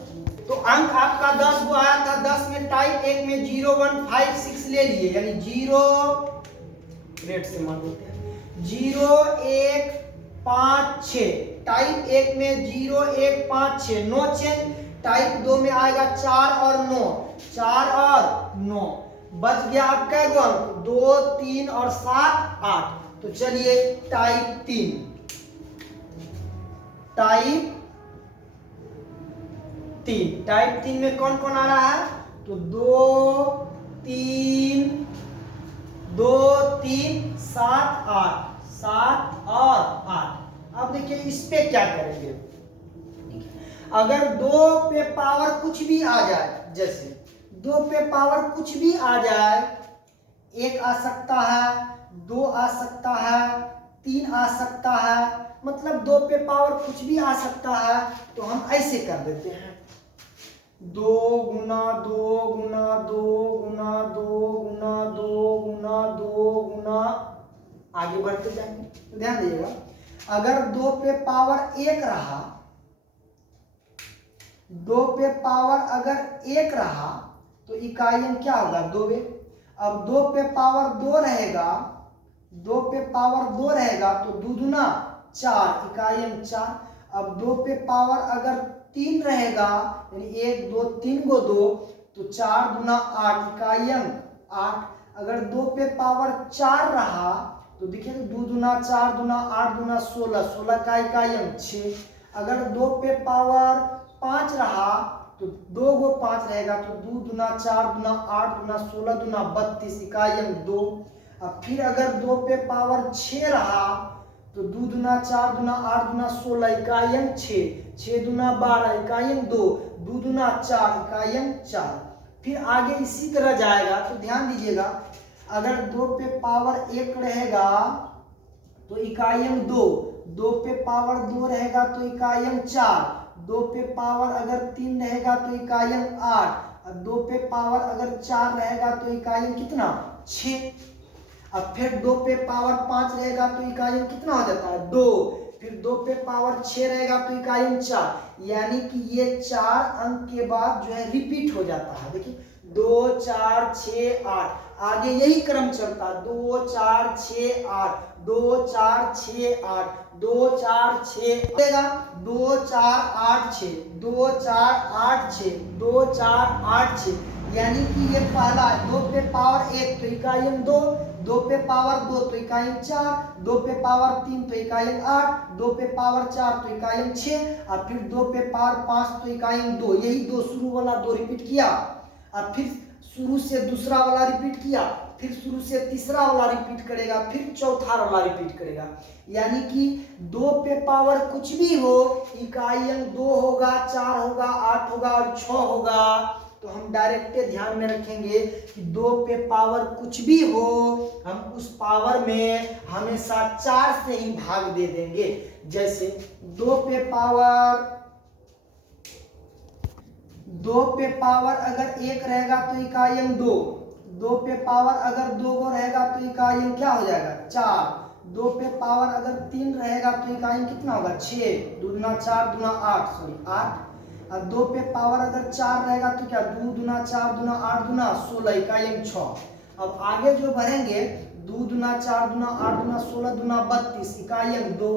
तो अंक आपका 10 को आया था। 10 में टाइप 1 में 0 1 5 6 ले लिए, यानी 0 रेट से मान देते हैं 0 1 5 6। टाइप 1 में 0 1 5 6 नो चेंज। टाइप 2 में आएगा 4 और 9, 4 और 9। बच गया आपका अंक 2 3 और 7 8। तो चलिए टाइप 3, टाइप 3 में कौन कौन आ रहा है? तो 2 3 2 3 7 8, 7 और 8। अब देखिए इस पे क्या करेंगे। अगर 2 पे पावर कुछ भी आ जाए, जैसे 2 पे पावर कुछ भी आ जाए, 1 आ सकता है, 2 आ सकता है, 3 आ सकता है, मतलब 2 पे पावर कुछ भी आ सकता है, तो हम ऐसे कर देते हैं 2 गुना 2 गुना 2 गुना 2 गुना 2 गुना 2 गुना, आगे बढ़ते जाएंगे। ध्यान दीजिएगा, अगर 2 पे पावर 1 रहा, 2 पे पावर अगर 1 रहा तो इकाई अंक क्या होगा? 2वें। अब 2 पे पावर 2 रहेगा, 2 पे पावर 2 रहेगा तो 2 दूना 4, इकाई अंक 4। अब 2 पे पावर अगर 3 रहेगा, यानी 1 2 3 गो 2, तो 4 दूना 8, इकाई अंक 8। अगर 2 पे पावर 4 रहा तो देखिए 2 दूना 4 दूना 8 दूना 16, 16 का इकाई अंक 6। अगर 2 पे पावर 5 रहा तो 2 गो 5 रहेगा, तो 2 दूना 4 दूना 8 दूना 16 दूना 32, इकाई अंक 2। अब फिर अगर 2 पे पावर 6 रहा तो 2 दूना 4 दूना 8 दूना 16, इकाई अंक 6, 6 दूना 12, इकाई अंक 2, 2 दूना 4, इकाई अंक 4। फिर आगे इसी तरह जाएगा। तो ध्यान दीजिएगा, अगर 2 पे पावर 1 रहेगा तो इकाई अंक 2, 2 पे पावर 2 रहेगा तो इकाई अंक 4, 2 पे पावर अगर 3 रहेगा तो इकाई अंक 8, और 2 पे पावर अगर 4 रहेगा तो इकाई अंक कितना? 6। अब फिर 2 पे पावर 5 रहेगा तो इकाई अंक कितना हो जाता है? 2। फिर 2 पे पावर 6 रहेगा तो इकाई अंक 4, यानी कि ये 4 अंक के बाद जो है रिपीट हो जाता है। देखिए 2 4 6 8, आगे यही क्रम चलता है 2 4 6 8, 2 4 6 8, 2 4 6 देगा 2 4 8 6, 2 4 8 6, 2 4 8 6, यानी कि ये पहला 2 पे पावर 1 तो इकाई अंक 2, 2 पे पावर 2 तो इकाई अंक 4, 2 पे पावर 3 तो इकाई अंक 8, 2 पे पावर 4 तो इकाई अंक 6, और फिर 2 पे पावर 5 तो इकाई अंक 2। यही 2 शुरू वाला 2 रिपीट किया, और फिर शुरू से दूसरा वाला रिपीट किया, फिर शुरू से तीसरा वाला रिपीट करेगा, फिर चौथा वाला रिपीट करेगा। यानी कि 2 पे पावर कुछ भी हो, इकाई अंक 2 होगा, 4 होगा, 8 होगा और 6 होगा। तो हम डायरेक्ट ध्यान में रखेंगे कि 2 पे पावर कुछ भी हो, हम उस पावर में हमेशा 4 से ही भाग दे देंगे। जैसे 2 पे पावर अगर 1 रहेगा तो इकाई अंक 2, 2 पे पावर अगर 2 गो रहेगा तो इकाई अंक क्या हो जाएगा? 4, 2 पे पावर अगर 3 रहेगा तो इकाई अंक कितना होगा? 6, 2 दूना 4 दूना 8, और 2 पे पावर अगर 4 रहेगा तो क्या? 2 दूना 4 दूना 8 दूना 16, इकाई अंक 6। अब आगे जो बढ़ेंगे 2 दूना 4 दूना 8 दूना 16 दूना 32, इकाई अंक 2।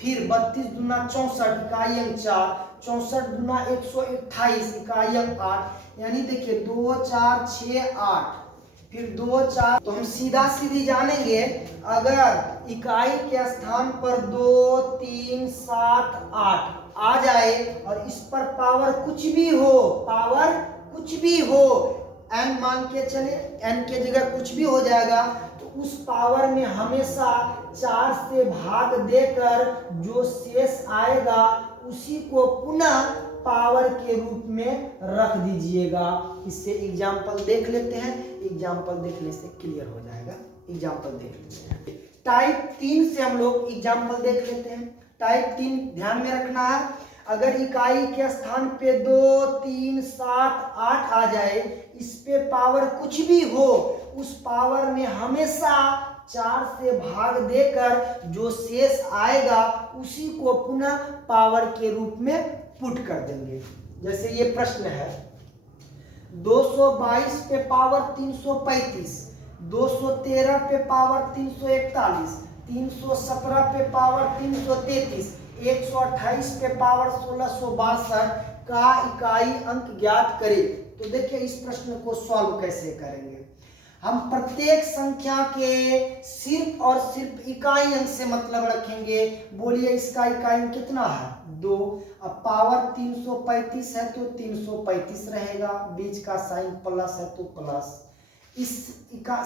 फिर 32 दूना 64, इकाई अंक 4, 64 दूना 128, इकाई अंक 8। यानी देखिए 2 4 6 8, फिर 2 4, तो हम सीधा सीधी जानेंगे, अगर इकाई के स्थान पर 2 3 7 8 आ जाए और इस पर पावर कुछ भी हो, पावर कुछ भी हो, n मान के चले, n के जगह कुछ भी हो जाएगा, तो उस पावर में हमेशा 4 से भाग देकर जो शेष आएगा उसी को पुनः पावर के रूप में रख दीजिएगा। इससे एग्जाम्पल देख लेते हैं, एग्जाम्पल देखने से क्लियर हो जाएगा। एग्जाम्पल देख लेते हैं। टाइप 3 से हम लोग एग्जाम्पल देख लेते हैं। टाइप 3 ध्यान में रखना है, अगर इकाई के स्थान पे 2, 3, 7, 8 आ जाए, इस पे पावर कुछ भी हो, उस पावर में हमेशा 4 से भाग देकर जो शेष आएगा उसी को पुनः पावर के रूप में पुट कर देंगे। जैसे ये प्रश्न है, 222 पे पावर 335, 213 पे पावर 341, 317 पे पावर 333, 128 पे पावर 1662 का इकाई अंक ज्ञात करें। तो देखिए इस प्रश्न को सॉल्व कैसे करेंगे। हम प्रत्येक संख्या के सिर्फ और सिर्फ इकाई अंक से मतलब रखेंगे। बोलिए इसका इकाई अंक कितना है? 2। अब पावर 335 है तो 335 रहेगा, बीच का साइन प्लस है तो प्लस। इस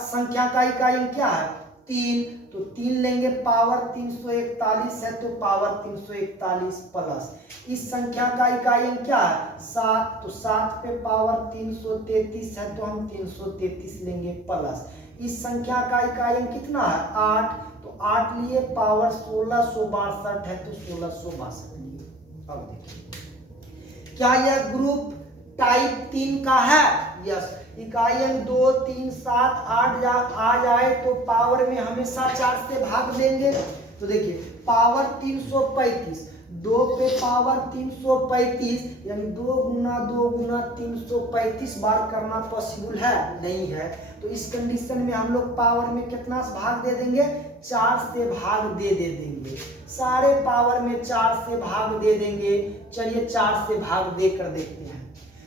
संख्या का इकाई अंक क्या है? 3, तो 3 लेंगे। पावर 341 है तो पावर 341 प्लस। इस संख्या का इकाई अंक क्या है? 7, तो 7 पे पावर 333 है तो हम 333 लेंगे प्लस। इस संख्या का इकाई अंक कितना है? 8, तो 8 लिए। पावर 1662 है तो 1662 लिए। अब देखिए क्या यह ग्रुप टाइप 3 का है? यस। इकाई अंक 2, 3, 7, 8 आ जाए तो पावर में हमेशा 4 से भाग देंगे। तो देखिए पावर 335, 2 पे पावर 335 यानी 2 गुना 2 गुना 335 बार करना पॉसिबल है? नहीं है। तो इस कंडीशन में हम लोग पावर में कितना भाग दे देंगे? 4 से भाग दे देंगे। सारे पावर में 4 से भाग दे देंगे। चलिए 4 से भाग देकर देखते हैं।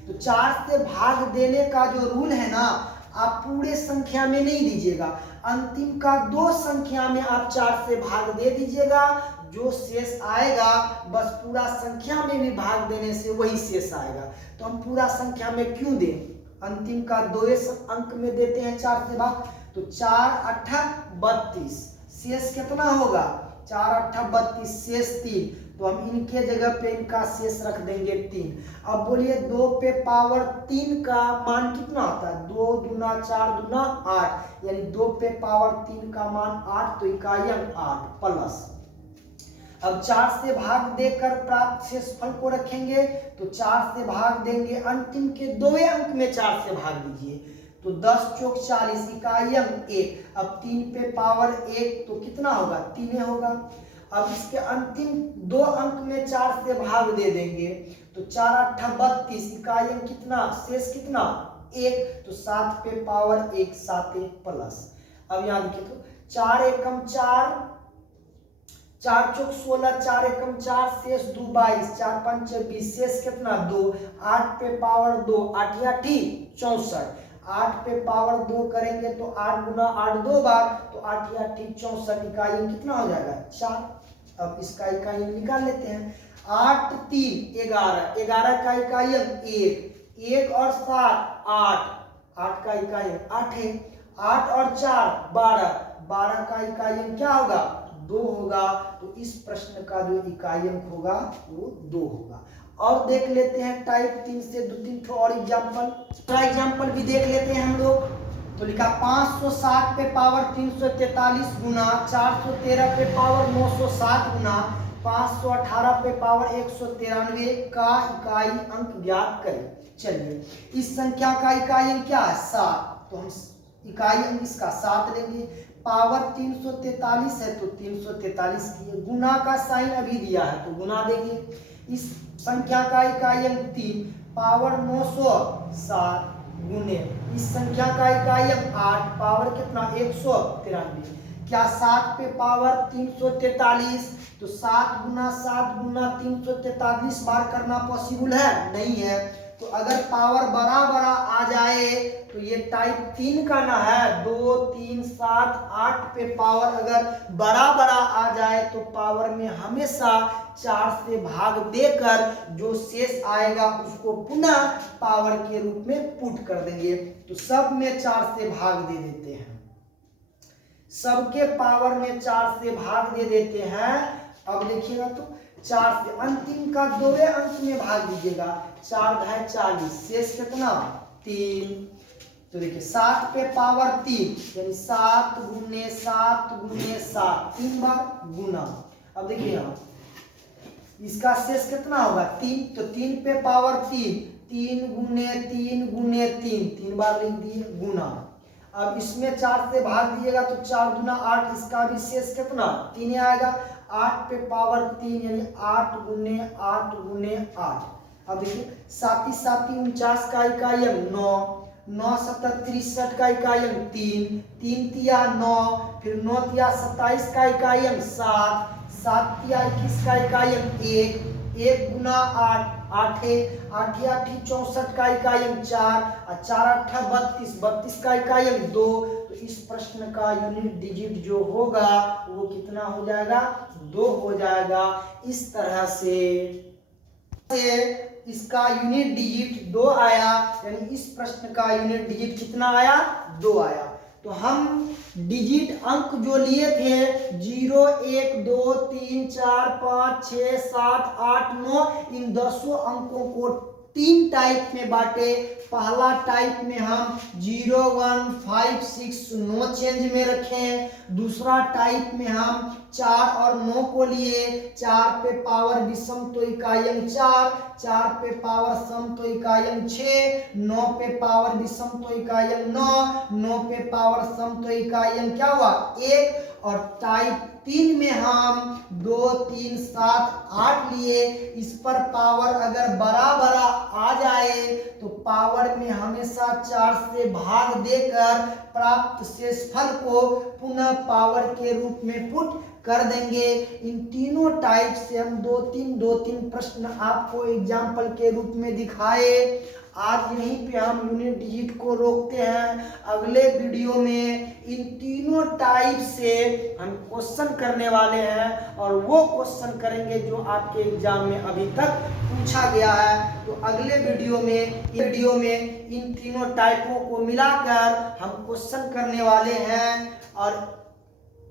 तो 4 से भाग देने का जो रूल है ना, आप पूरे संख्या में नहीं दीजिएगा, अंतिम का 2 संख्या में आप 4 से भाग दे दीजिएगा। जो शेष आएगा बस पूरा संख्या में भी भाग देने से वही शेष आएगा। तो हम पूरा संख्या में क्यों दें? अंतिम का 2 अंक में देते हैं 4 से भाग। तो 4 8 32, शेष कितना होगा? 4 8 32, शेष 3। तो हम इनके जगह पे इनका शेष रख देंगे 3। अब बोलिए 2 पे पावर 3 का मान कितना होता है? 2 दूना 4 दूना 8, यानी 2 पे पावर 3 का मान 8, तो इकाई अंक 8 प्लस। अब 4 से भाग देकर प्राप्त शेषफल को रखेंगे, तो 4 से भाग देंगे, अंतिम के 2 अंक में 4 से भाग दीजिए, तो 10 चौक 40, इकाई अंक 1। अब 3 पे पावर 1 तो कितना होगा? 3 होगा। अब इसके अंतिम 2 अंक में 4 से भाग दे देंगे, तो 4 8 32, इकाई अंक कितना? शेष कितना? 1, तो 7 पे पावर 1 7 प्लस। अब यहाँ देखिए तो 4 एकम 4, 4 चौक 16, 4 एकम 4, शेष 2 22, 4 5 20, शेष कितना? 2। 8 पे पावर 2, 8 8 64, 8 पे पावर 2 करेंगे तो 8 गुना 8 2 बार, तो 8 8 64, इकाई अंक कितना हो जाएगा? 4। अब इसका इकाई अंक निकाल लेते हैं। 8 3 11, 11 का इकाई अंक 1, 1 और 7 8, 8 का इकाई अंक 8 है। 8 और 4 12, 12 का इकाई अंक क्या होगा? 2 होगा। तो इस प्रश्न का जो इकाई अंक होगा वो 2 होगा। और देख लेते हैं टाइप 3 से 2-3 और एग्जाम्पल भी देख लेते हैं हम लोग। तो लिखा 560 पे पावर 343 गुना 413 पे पावर 907 गुना 518 पे पावर 193 का इकाई अंक ज्ञात करें। चलिए इस संख्या का इकाई अंक क्या है? 7, तो हम इकाई अंक इसका 7 लेंगे। पावर 343 है तो 343 किए, गुना का साइन अभी दिया है तो गुना देंगे। इस संख्या का इकाई अंक 3, पावर 907 गुने इस संख्या का इकाई अंक 8, पावर कितना? 193। क्या 7 पे पावर 343, तो 7 गुना 343 बार करना पॉसिबल है? नहीं है। तो अगर पावर बड़ा बड़ा आ जाए तो ये टाइप 3 का ना है, 2 3 7 8 पे पावर अगर बड़ा बड़ा आ जाए तो पावर में हमेशा 4 से भाग देकर जो शेष आएगा उसको पुनः पावर के रूप में पुट कर देंगे। तो सब में 4 से भाग दे देते हैं, सबके पावर में 4 से भाग दे देते हैं। अब देखिएगा तो 4 से अंतिम का 2वें अंक में भाग दीजिएगा, 4 × 40, शेष कितना 3। तो देखिए 7 पे पावर 3 यानी 7 × 7 × 7 3 बार गुना। अब देखिए यहाँ इसका शेष कितना होगा 3, तो 3 पे पावर 3 3 × 3 × 3 3 बार लिख दिए गुना। अब इसमें 4 से भाग दीजिएगा तो 4 × 8, इसका भी शेष कितना 3 आएगा। 8 पे पावर 3 यानी 8 × 8 × 8। अब देखिए 7 7 49 का इकाई 9, 9 7 63 का इकाई 3, 3 तिया 9, फिर 9 तिया 27 का इकाई 7, 7 तिया 21 का इकाई 1, 1 × 8 8 8 8 64 का इकाई 4 और 4 8 32 32 का इकाई 2। तो इस प्रश्न का यूनिट डिजिट जो होगा वो कितना हो जाएगा 2 हो जाएगा। इस तरह से इसका यूनिट डिजिट 2 आया, यानी इस प्रश्न का यूनिट डिजिट कितना आया 2 आया। तो हम डिजिट अंक जो लिए थे 0 1 2 3 4 5 6 7 8 9, इन 10 अंकों को 3 टाइप में बांटे। पहला टाइप में हम 0 1 5 6 नो चेंज में रखें। दूसरा टाइप में हम 4 और 9 को लिए, 4 पे पावर विषम तो इकाई 4, 4 पे पावर सम तो इकाई 6, 9 पे पावर विषम तो इकाई 9, 9 पे पावर सम तो इकाई क्या हुआ 1। और टाइप 3 में हम 2 3 7 8 लिए। इस पर पावर अगर बड़ा बड़ा आ जाए तो पावर में हमेशा 4 से भाग देकर प्राप्त शेषफल को पुनः पावर के रूप में पुट कर देंगे। इन तीनों टाइप से हम 2-3 प्रश्न आपको एग्जाम्पल के रूप में दिखाए। आज यहीं पे हम यूनिट डिजिट को रोकते हैं। अगले वीडियो में इन तीनों टाइप से हम क्वेश्चन करने वाले हैं और वो क्वेश्चन करेंगे जो आपके एग्जाम में अभी तक पूछा गया है। तो अगले वीडियो में इन तीनों टाइपों को मिलाकर हम क्वेश्चन करने वाले हैं और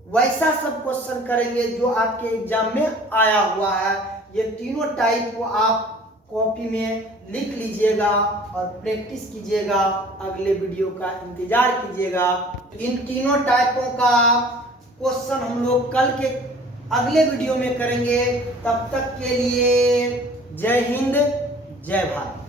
वैसा सब क्वेश्चन करेंगे जो आपके एग्जाम में आया हुआ है। ये तीनों टाइप को आप कॉपी में लिख लीजिएगा और प्रैक्टिस कीजिएगा। अगले वीडियो का इंतजार कीजिएगा। इन तीनों टाइपों का क्वेश्चन हम लोग कल के अगले वीडियो में करेंगे। तब तक के लिए जय हिंद, जय भारत।